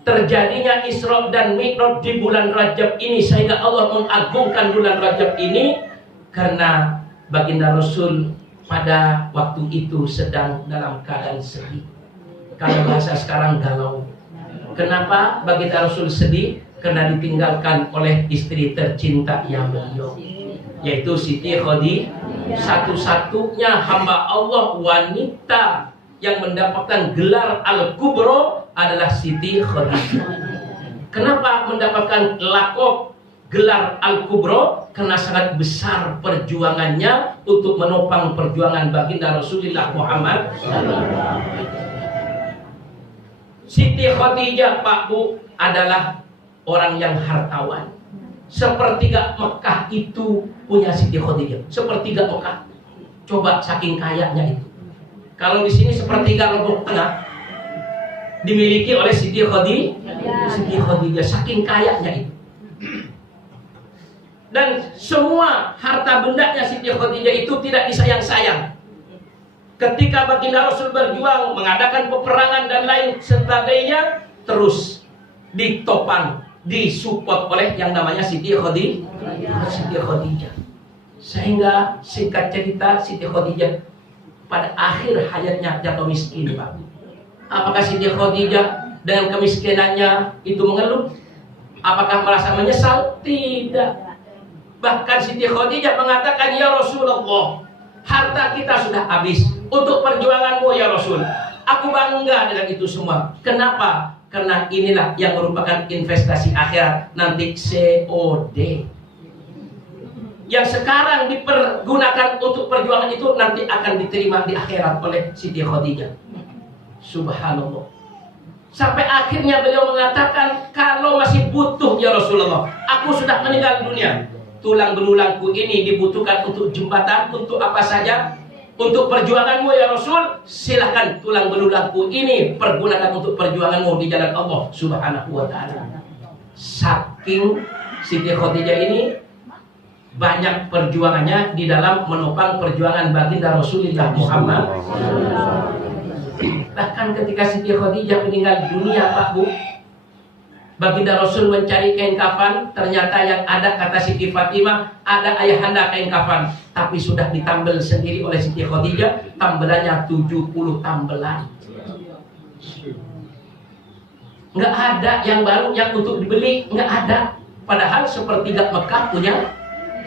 terjadinya Isra dan Mi'raj di bulan Rajab ini, sehingga Allah mengagungkan bulan Rajab ini karena baginda Rasul pada waktu itu sedang dalam keadaan sedih. Kalau bahasa sekarang galau. Kenapa baginda Rasul sedih? Karena ditinggalkan oleh istri tercinta yang beliau, yaitu Siti Khadijah, satu-satunya hamba Allah wanita yang mendapatkan gelar Al-Kubro adalah Siti Khadijah. Kenapa mendapatkan lakop gelar Al-Kubro? Karena sangat besar perjuangannya untuk menopang perjuangan baginda Rasulullah Muhammad. Siti Khadijah Pak Bu adalah orang yang hartawan. Sepertiga Mekah itu punya Siti Khadijah. Sepertiga Mekah. Coba saking kayanya itu. Kalau di sini sepertiga Lombok Tengah, dimiliki oleh Siti Khadijah, saking kayanya itu. Dan semua harta bendanya Siti Khadijah itu tidak disayang-sayang. Ketika baginda Rasul berjuang, mengadakan peperangan dan lain sebagainya, terus ditopang, disupport oleh yang namanya Siti Khadijah. Sehingga singkat cerita, Siti Khadijah pada akhir hayatnya jatuh miskin, Pak. Apakah Siti Khadijah dengan kemiskinannya itu mengeluh? Apakah merasa menyesal? Tidak. Bahkan Siti Khadijah mengatakan, ya Rasulullah, harta kita sudah habis untuk perjuanganmu ya Rasul. Aku bangga dengan itu semua. Kenapa? Karena inilah yang merupakan investasi akhirat, nanti COD. Yang sekarang dipergunakan untuk perjuangan itu nanti akan diterima di akhirat oleh Siti Khadijah. Subhanallah. Sampai akhirnya beliau mengatakan, kalau masih butuh ya Rasulullah, aku sudah meninggal dunia, tulang belulangku ini dibutuhkan untuk jembatan, untuk apa saja, untuk perjuanganmu ya Rasul, silahkan tulang belulangku ini pergunakan untuk perjuanganmu di jalan Allah Subhanahu wa ta'ala. Saking Siti Khadijah ini banyak perjuangannya di dalam menopang perjuangan baginda Rasulullah Muhammad. Bahkan ketika Siti Khadijah meninggal dunia, Pak Bu, baginda Rasul mencari kain kafan, ternyata yang ada, kata Siti Fatimah, ada ayahanda kain kafan, tapi sudah ditambel sendiri oleh Siti Khadijah, tambelannya 70 tambelan. Nggak ada yang baru yang untuk dibeli, nggak ada. Padahal sepertiga Mekah punya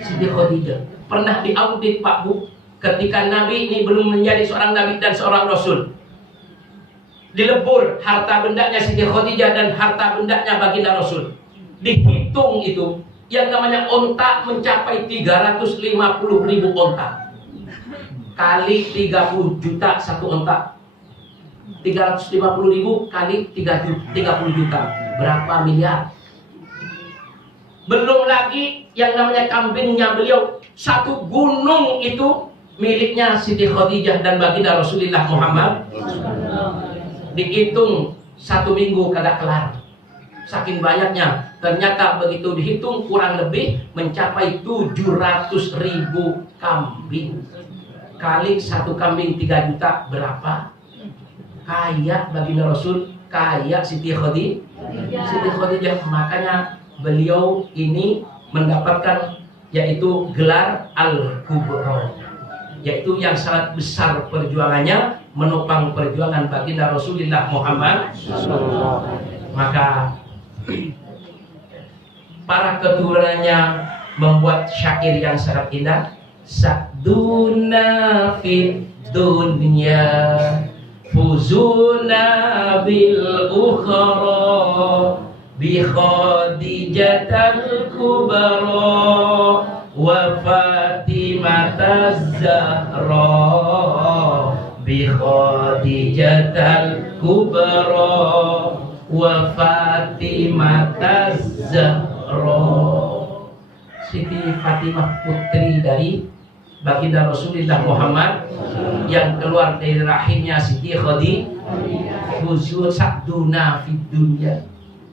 Siti Khadijah. Pernah diaudit, Pak Bu, ketika Nabi ini belum menjadi seorang Nabi dan seorang Rasul, dilebur harta bendanya Siti Khadijah dan harta bendanya baginda Rasul. Dihitung itu, yang namanya onta mencapai 350.000 onta. Kali 30 juta satu onta. 350.000 kali 30 juta. Berapa miliar? Belum lagi yang namanya kambingnya beliau. Satu gunung itu miliknya Siti Khadijah dan baginda Rasulullah Muhammad. Dihitung 1 minggu kagak kelar, saking banyaknya. Ternyata begitu dihitung kurang lebih mencapai 700.000 kambing. Kali satu kambing 3 juta, berapa? Kaya baginda Rasul, kaya Siti Khadijah. Makanya beliau ini mendapatkan yaitu gelar Al-Kubra, yaitu yang sangat besar perjuangannya, menopang perjuangan baginda Rasulullah Muhammad. Maka para keturunannya membuat syair yang sangat indah. Sa'duna fid dunya fuzuna bil ukhra bi Khadijatal kubra wa Fatimah Zahra bi Khadijatal kubra wa Fatimah Zahra. Siti Fatimah putri dari baginda Rasulullah Muhammad yang keluar dari rahimnya Siti Khadijah. Huzur sa'duna fid dunya.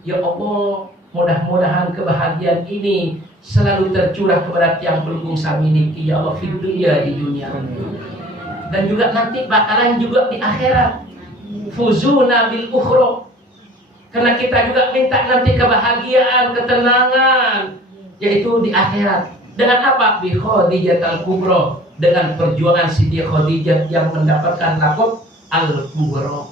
Ya Allah, mudah-mudahan kebahagiaan ini selalu tercurah kepada tiang pelunggung samiliki ya Allah, fid dunya, di dunia, dan juga nanti bakalan juga di akhirat. Fuzuna bil ukhra, karena kita juga minta nanti kebahagiaan, ketenangan, yaitu di akhirat. Dengan apa? Bi Khadijatal kubra, dengan perjuangan Siti Khadijah yang mendapatkan laqab Al-Kubra,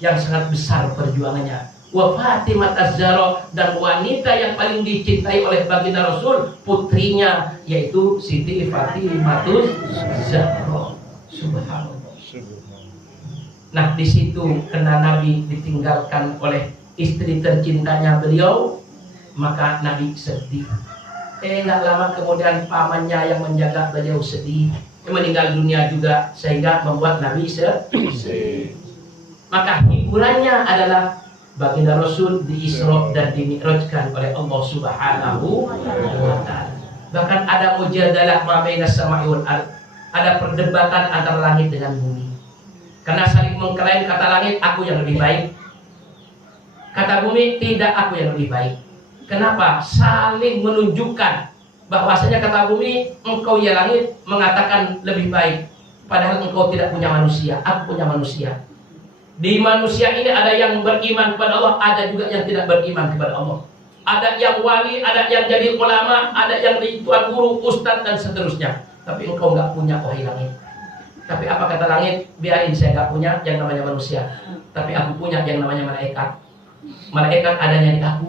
yang sangat besar perjuangannya. Wa Fatimah Az-Zahra, dan wanita yang paling dicintai oleh baginda Rasul, putrinya yaitu Siti Fatimah Az-Zahra. Subhanallah. Nah, di situ karena Nabi ditinggalkan oleh istri tercintanya beliau, maka Nabi sedih. Nggak lama kemudian pamannya yang menjaga beliau sedih, meninggal dunia juga, sehingga membuat Nabi sedih. Maka hiburannya adalah baginda Rasul di Isra dan dimi'rajkan oleh Allah Subhanahu wa ta'ala. Bahkan ada mujadalah ma baina sama'i wal ardh, ada perdebatan antara langit dengan bumi. Karena saling mengklaim, kata langit, aku yang lebih baik, Kata bumi, tidak, aku yang lebih baik. Kenapa? Saling menunjukkan bahwasanya kata bumi, engkau ya langit mengatakan lebih baik. Padahal engkau tidak punya manusia, aku punya manusia. Di manusia ini ada yang beriman kepada Allah, ada juga yang tidak beriman kepada Allah. Ada yang wali, ada yang jadi ulama, ada yang jadi tuan guru, ustadz dan seterusnya. Tapi engkau nggak punya, wahai langit. Tapi apa kata langit? Biarin, saya nggak punya yang namanya manusia. Tapi aku punya yang namanya malaikat. Malaikat adanya di aku,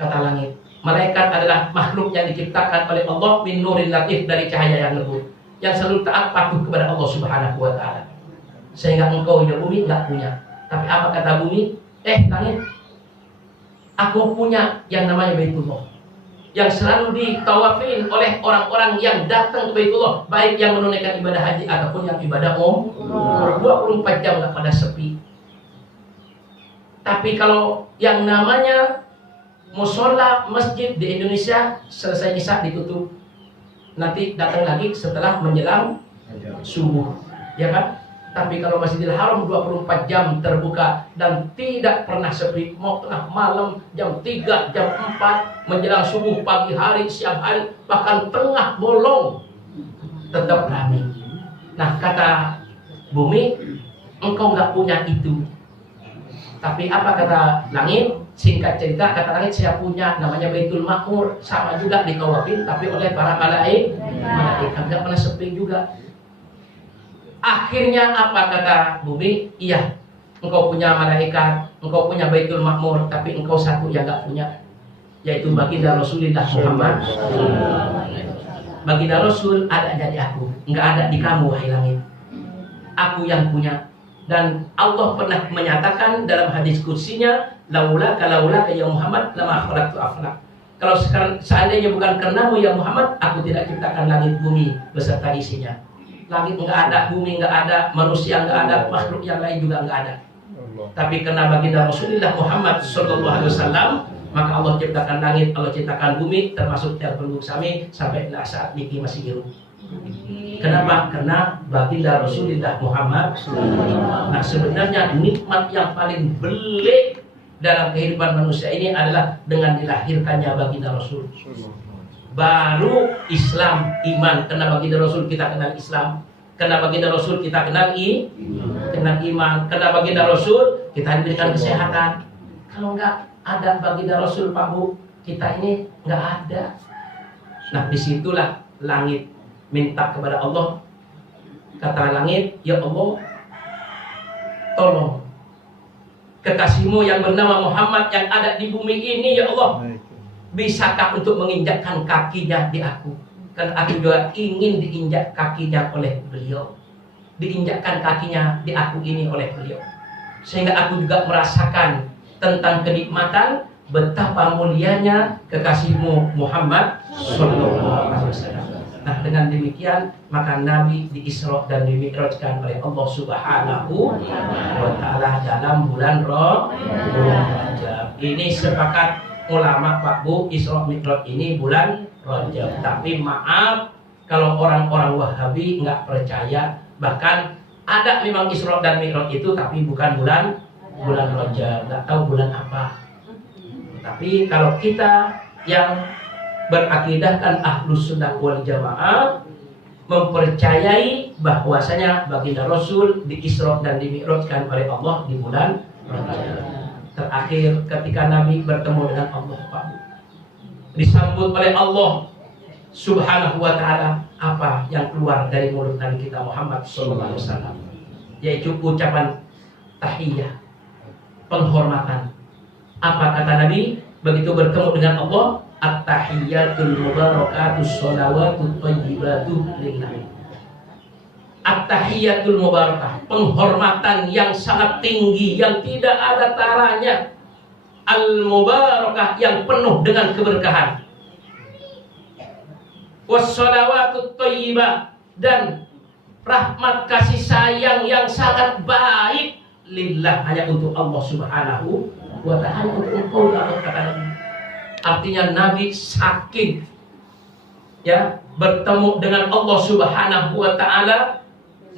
kata langit. Malaikat adalah makhluk yang diciptakan oleh Allah min nurin latif, dari cahaya yang lembut, yang selalu taat patuh kepada Allah Subhanahu wa Ta'ala. Sehingga engkau ya bumi nggak punya. Tapi apa kata bumi? Langit, aku punya yang namanya Baitullah, yang selalu ditawafin oleh orang-orang yang datang ke Baitullah, baik yang menunaikan ibadah haji ataupun yang ibadah 24 jam nggak pada sepi. Tapi kalau yang namanya musola masjid di Indonesia selesai isya ditutup, nanti datang lagi setelah menjelang subuh, ya kan? Tapi kalau Masjidil Haram 24 jam terbuka dan tidak pernah sepi, mau tengah malam, jam 3, jam 4, menjelang subuh, pagi hari, siang hari, bahkan tengah bolong tetap ramai. Nah, kata bumi, engkau nggak punya itu. Tapi apa kata langit? Singkat cerita, kata langit, saya punya namanya Baitul Ma'mur, sama juga dikawapin tapi oleh para malaikat, nggak pernah sepi juga. Akhirnya apa kata bumi? Iya, engkau punya malaikat, engkau punya Baitul Ma'mur, tapi engkau satu yang nggak punya, yaitu baginda Rasulullah Muhammad. Baginda Rasul ada di aku, nggak ada di kamu, wahai langit. Aku yang punya. Dan Allah pernah menyatakan dalam hadis kursinya, laula ya Muhammad lama khalaqtu aflak. Kalau seandainya bukan karenamu ya Muhammad, aku tidak ciptakan langit bumi beserta isinya. Langit nggak ada, bumi nggak ada, manusia nggak ada, makhluk yang lain juga nggak ada. Tapi karena baginda Rasulullah Muhammad SAW, maka Allah ciptakan langit, Allah ciptakan bumi, termasuk telepon kami sampai saat Niki masih hidup. Kenapa? Karena baginda Rasulullah Muhammad. Nah, sebenarnya nikmat yang paling belik dalam kehidupan manusia ini adalah dengan dilahirkannya baginda Rasul. Baru Islam, iman. Karena baginda Rasul kita kenal Islam. Karena baginda Rasul kita kenal iman. Karena baginda Rasul kita diberikan kesehatan. Kalau nggak ada baginda Rasul, Pak Bu, kita ini nggak ada. Nah, disitulah langit minta kepada Allah. Kata langit, ya Allah, tolong kekasihmu yang bernama Muhammad yang ada di bumi ini, ya Allah, bisakah untuk menginjakkan kakinya di aku? Karena aku juga ingin diinjak kakinya oleh beliau, diinjakkan kakinya di aku ini oleh beliau, sehingga aku juga merasakan tentang kenikmatan betapa mulianya kekasihmu Muhammad Sallallahu Alaihi Wasallam. Nah, dengan demikian maka Nabi di Isra dan dimi'rajkan oleh Allah Subhanahu wa Ta'ala dalam bulan Rajab. Ini sepakat ulama, Pak Bu, Isra Mi'raj ini bulan Rajab. Tapi maaf kalau orang-orang Wahabi nggak percaya, bahkan ada memang Isra dan Mi'raj itu tapi bukan bulan Rajab, nggak tahu bulan apa. Tapi kalau kita yang berakidahkan Ahlus Sunnah wal Jamaah mempercayai bahwasanya baginda Rasul di Isra dan dimi'rajkan oleh Allah di bulan Rajab. Terakhir ketika Nabi bertemu dengan Allah, Pak, disambut oleh Allah Subhanahu wa Ta'ala, apa yang keluar dari mulut Nabi kita Muhammad sallallahu alaihi wasallam, yaitu ucapan tahiyah, penghormatan. Apa kata Nabi begitu bertemu dengan Allah? At-tahiyyatul mubarakatus sholawatut thayyibatu lillah. At-tahiyyatul mubarakah, penghormatan yang sangat tinggi yang tidak ada taranya. Al-mubarakah, yang penuh dengan keberkahan. Was-sholawatut thayyibah, dan rahmat kasih sayang yang sangat baik lillah, hanya untuk Allah Subhanahu wa Ta'ala, untuk engkau Allah, kata Nabi. Artinya Nabi saking bertemu dengan Allah Subhanahu wa Ta'ala,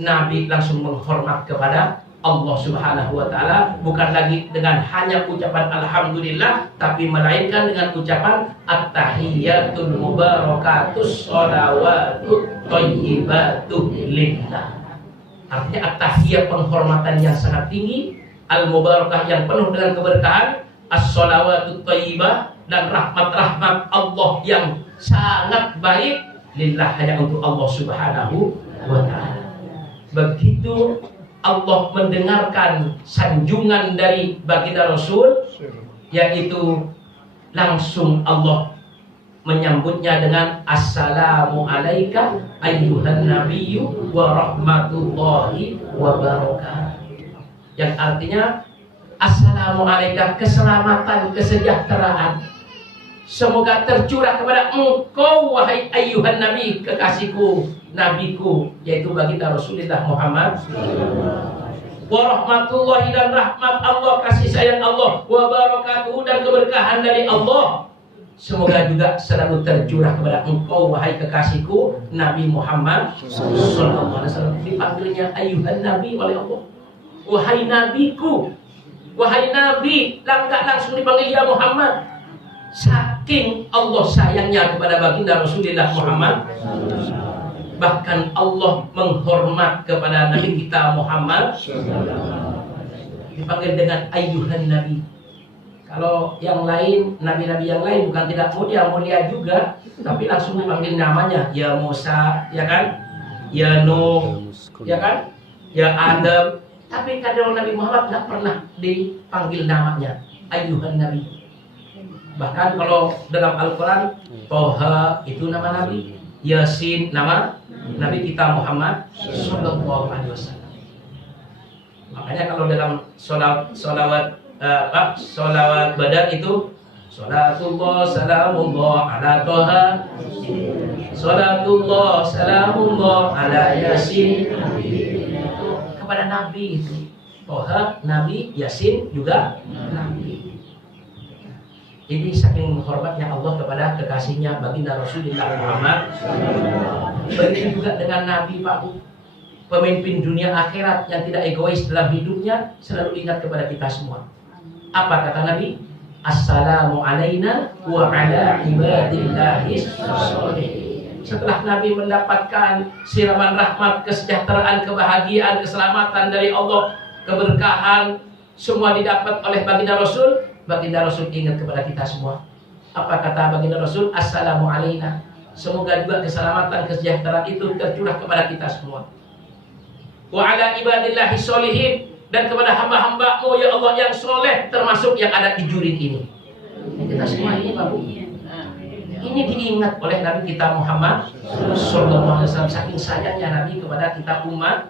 Nabi langsung menghormat kepada Allah Subhanahu wa taala, bukan lagi dengan hanya ucapan alhamdulillah, tapi melainkan dengan ucapan at-tahiyyatul mubarakatus sholawatut thayyibatu lillah. Artinya at-tahiyyah penghormatan yang sangat tinggi, al-mubarakah yang penuh dengan keberkahan, as-sholawatut thayyibah dan rahmat-rahmat Allah yang sangat baik lillah, hanya untuk Allah Subhanahu wa taala. Begitu Allah mendengarkan sanjungan dari baginda Rasul, yaitu langsung Allah menyambutnya dengan assalamu alaika ayyuhan nabiyyu wa rahmatullahi wa barakatuh, yang artinya assalamu alaika, keselamatan, kesejahteraan semoga tercurah kepada engkau wahai ayyuhan nabi, kekasihku, nabiku, yaitu baginda Rasulullah Muhammad, wa rahmatullahi, dan rahmat Allah, kasih sayang Allah, wa barakatuh, dan keberkahan dari Allah semoga juga selalu tercurah kepada engkau wahai kekasihku Nabi Muhammad sallallahu alaihi wasallam. Dipanggilnya ayyuhan nabi oleh Allah, wahai nabiku, wahai nabi, langsung dipanggil ya Muhammad. Saking Allah sayangnya kepada baginda Rasulullah Muhammad, bahkan Allah menghormat kepada Nabi kita Muhammad, dipanggil dengan ayyuhan nabi. Kalau yang lain, nabi-nabi yang lain bukan tidak mulia juga, tapi langsung dipanggil namanya, ya Musa, ya kan, ya Nuh, ya kan, ya Adam. Tapi kadang Nabi Muhammad tidak pernah dipanggil namanya ayyuhan nabi. Bahkan kalau dalam Al-Quran, Toha itu nama Nabi, Yasin nama Nabi kita Muhammad sallallahu alaihi wasallam. Makanya kalau dalam solawat Badar itu salatullah salamullah ala Toha, salatullah salamullah ala Yasin, kepada Nabi itu. Toha Nabi, Yasin juga Nabi. Ini saking menghormatnya Allah kepada kekasihnya baginda Rasulullah Muhammad. Begitu juga dengan Nabi Pak, pemimpin dunia akhirat yang tidak egois dalam hidupnya, selalu ingat kepada kita semua. Apa kata Nabi? Assalamu alaina wa ala ibadillahis sholihin. Setelah Nabi mendapatkan siraman rahmat, kesejahteraan, kebahagiaan, keselamatan dari Allah, keberkahan, semua didapat oleh baginda Rasul. Baginda Rasul ingat kepada kita semua. Apa kata baginda Rasul? Assalamu alaina. Semoga juga keselamatan, kesejahteraan itu tercurah kepada kita semua. Wa ala ibadillahi sholihin, dan kepada hamba-hambamu ya Allah yang soleh, termasuk yang ada di jurid ini. Kita semua ini Bapak, ini diingat oleh Nabi kita Muhammad sallallahu alaihi wasallam. Saking sayangnya Nabi kepada kita umat,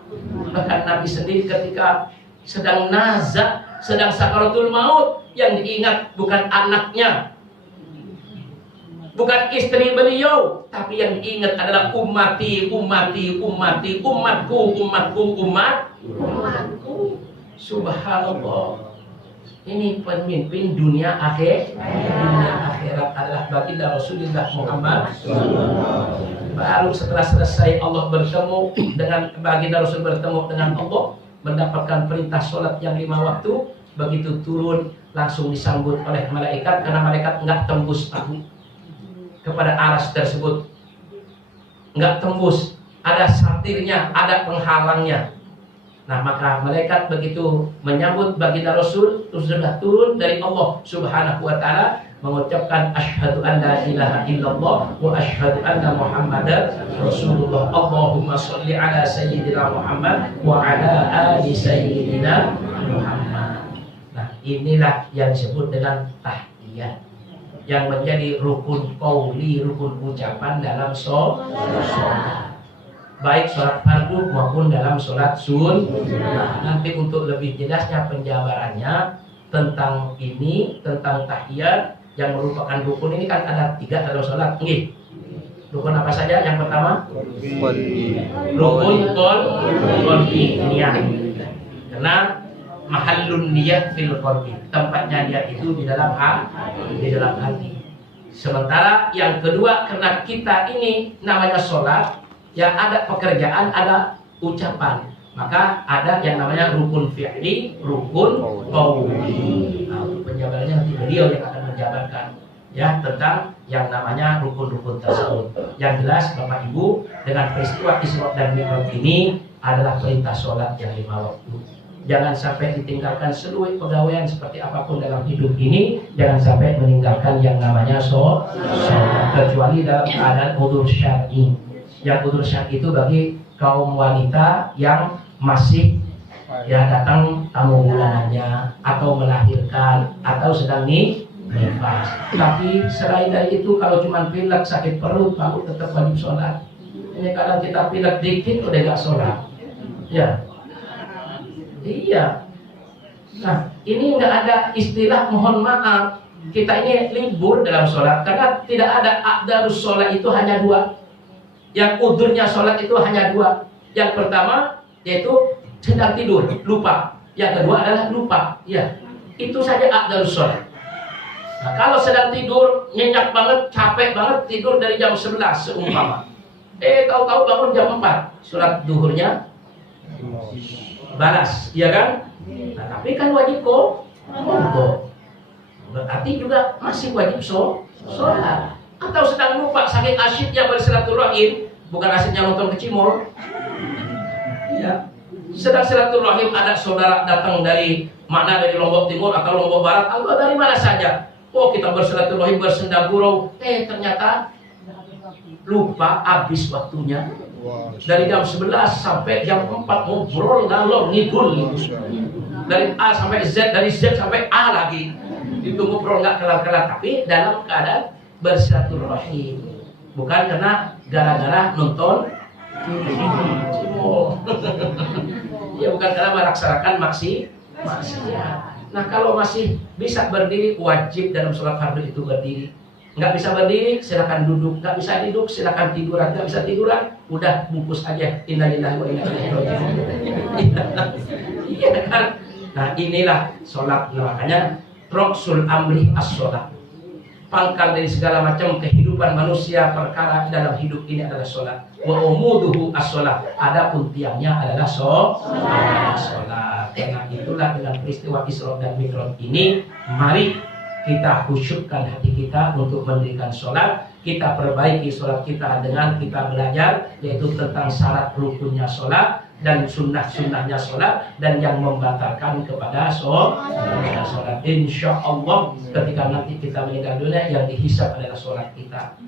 bahkan Nabi sendiri ketika sedang nazak, sedang sakaratul maut, yang diingat bukan anaknya, bukan istri beliau, tapi yang diingat adalah ummati, ummati, ummati, umatku, umatku, umatku. Subhanallah. Ini pemimpin dunia akhirat adalah baginda Rasulullah Muhammad. Baru setelah selesai Allah bertemu dengan baginda Rasul, bertemu dengan Allah, mendapatkan perintah sholat yang 5 waktu. Begitu turun langsung disambut oleh malaikat, karena malaikat enggak tembus kepada aras tersebut, enggak tembus, ada satirnya, ada penghalangnya. Nah maka malaikat begitu menyambut baginda Rasul, terus sudah turun dari Allah Subhanahu wa taala mengucapkan asyhadu an la ilaha illallah wa asyhadu anna Muhammadar Rasulullah. Allahumma sholli ala sayyidina Muhammad wa ala ali sayyidina Muhammad. Nah inilah yang disebut dengan tahiyat, yang menjadi rukun qauli, rukun ucapan dalam sholat, baik sholat fardu maupun dalam sholat sunnah. Nanti untuk lebih jelasnya penjabarannya tentang ini, tentang tahiyat yang merupakan rukun ini, kan ada 3 dalam sholat. Rukun apa saja? Yang pertama rukun qalbi, niat. Karena mahallun niyat fil qalbi, tempatnya niat itu di dalam hati. Sementara yang kedua, karena kita ini namanya sholat, yang ada pekerjaan, ada ucapan. Maka ada yang namanya rukun fi'li, rukun qauli. Nah, untuk penjabarannya nanti beliau yang akan menjabarkan ya tentang yang namanya rukun-rukun tersebut. Yang jelas Bapak Ibu, dengan peristiwa Isra dan Mi'raj ini adalah perintah sholat yang 5 waktu. Jangan sampai ditinggalkan seluruh pegawaian seperti apapun dalam hidup ini. Jangan sampai meninggalkan yang namanya sholat, kecuali dalam keadaan udzur syar'i. Yang udzur syar'i itu bagi kaum wanita yang masih ya datang tamu bulanannya, atau melahirkan, atau sedang nifas. Tapi selain dari itu, kalau cuma pilek, sakit perut, kamu tetap wajib sholat. Ini kadang kita pilek dikit udah gak sholat. Ya. Iya. Nah, ini nggak ada istilah mohon maaf. Kita ini libur dalam sholat karena tidak ada aqdarus sholat itu hanya 2. Yang udurnya sholat itu hanya 2. Yang pertama yaitu sedang tidur, lupa. Yang kedua adalah lupa. Ya, itu saja aqdarus sholat. Nah, kalau sedang tidur, nyenyak banget, capek banget, tidur dari jam 11 seumpama. Tahu-tahu bangun jam 4, sholat duhurnya balas, ya kan? Nah, tapi kan wajib kok. Berarti juga masih wajib sholat. Atau sedang lupa, saking asyiknya bersilaturahim, bukan asyiknya nonton kecimol. Ya. Sedang silaturahim, ada saudara datang dari mana, dari Lombok Timur atau Lombok Barat, atau dari mana saja. Oh, kita bersilaturahim, bersenda gurau. Ternyata lupa habis waktunya. Dari jam 11 sampai jam 4 ngobrol ngalor ngidul. Dari A sampai Z, dari Z sampai A lagi. Itu ngobrol nggak kelar-kelar, tapi dalam keadaan bersilaturahim. Bukan karena gara-gara nonton ya, bukan karena melaksanakan maksiat. Nah, kalau masih bisa berdiri, wajib dalam sholat fardu itu berdiri. Nggak bisa berdiri, silakan duduk. Nggak bisa duduk, silakan tiduran. Nggak bisa tiduran, udah bungkus aja. Innalillahi wa inna ilaihi raji'un. Iya kan? Nah, inilah sholat. Makanya roksul amri as-sholat. Pangkal dari segala macam kehidupan manusia, perkara dalam hidup ini adalah sholat. Wa umuduhu as-sholat. Adapun tiangnya adalah sholat. Karena itulah dengan peristiwa Isra dan Mi'raj ini, mari kita khusyukkan hati kita untuk mendirikan sholat. Kita perbaiki sholat kita dengan kita belajar, yaitu tentang syarat rukunnya sholat dan sunnah-sunnahnya sholat, dan yang membatalkan kepada sholat. Insya Allah ketika nanti kita meninggal dunia, yang dihisab adalah sholat kita.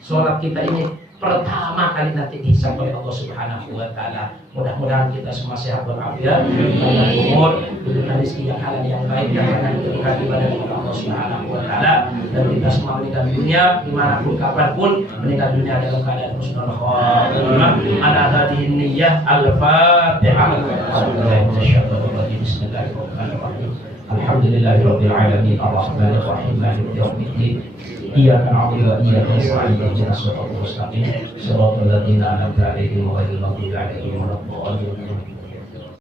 Sholat kita ini pertama kali nanti dihisab oleh Allah Subhanahu wa Ta'ala. Mudah-mudahan kita semua sehat walafiat, panjang umur, diberikan rezeki yang halal yang baik, yang akan diberikan ibadah kepada Allah Subhanahu wa Ta'ala, dan kita semua meninggal dunia dimanapun kapanpun, meninggal dunia dalam keadaan husnul khatimah. Ala hadhihi niyyah al-Fatihah. Bismillahirrahmanirrahim. Alhamdulillahirabbil alamin, arrahmanir rahim, maliki yaumiddin. Iyyaka na'budu wa iyyaka nasta'in, ihdinas siratal mustaqim, siratal ladzina an'amta 'alaihim ghairil maghdubi 'alaihim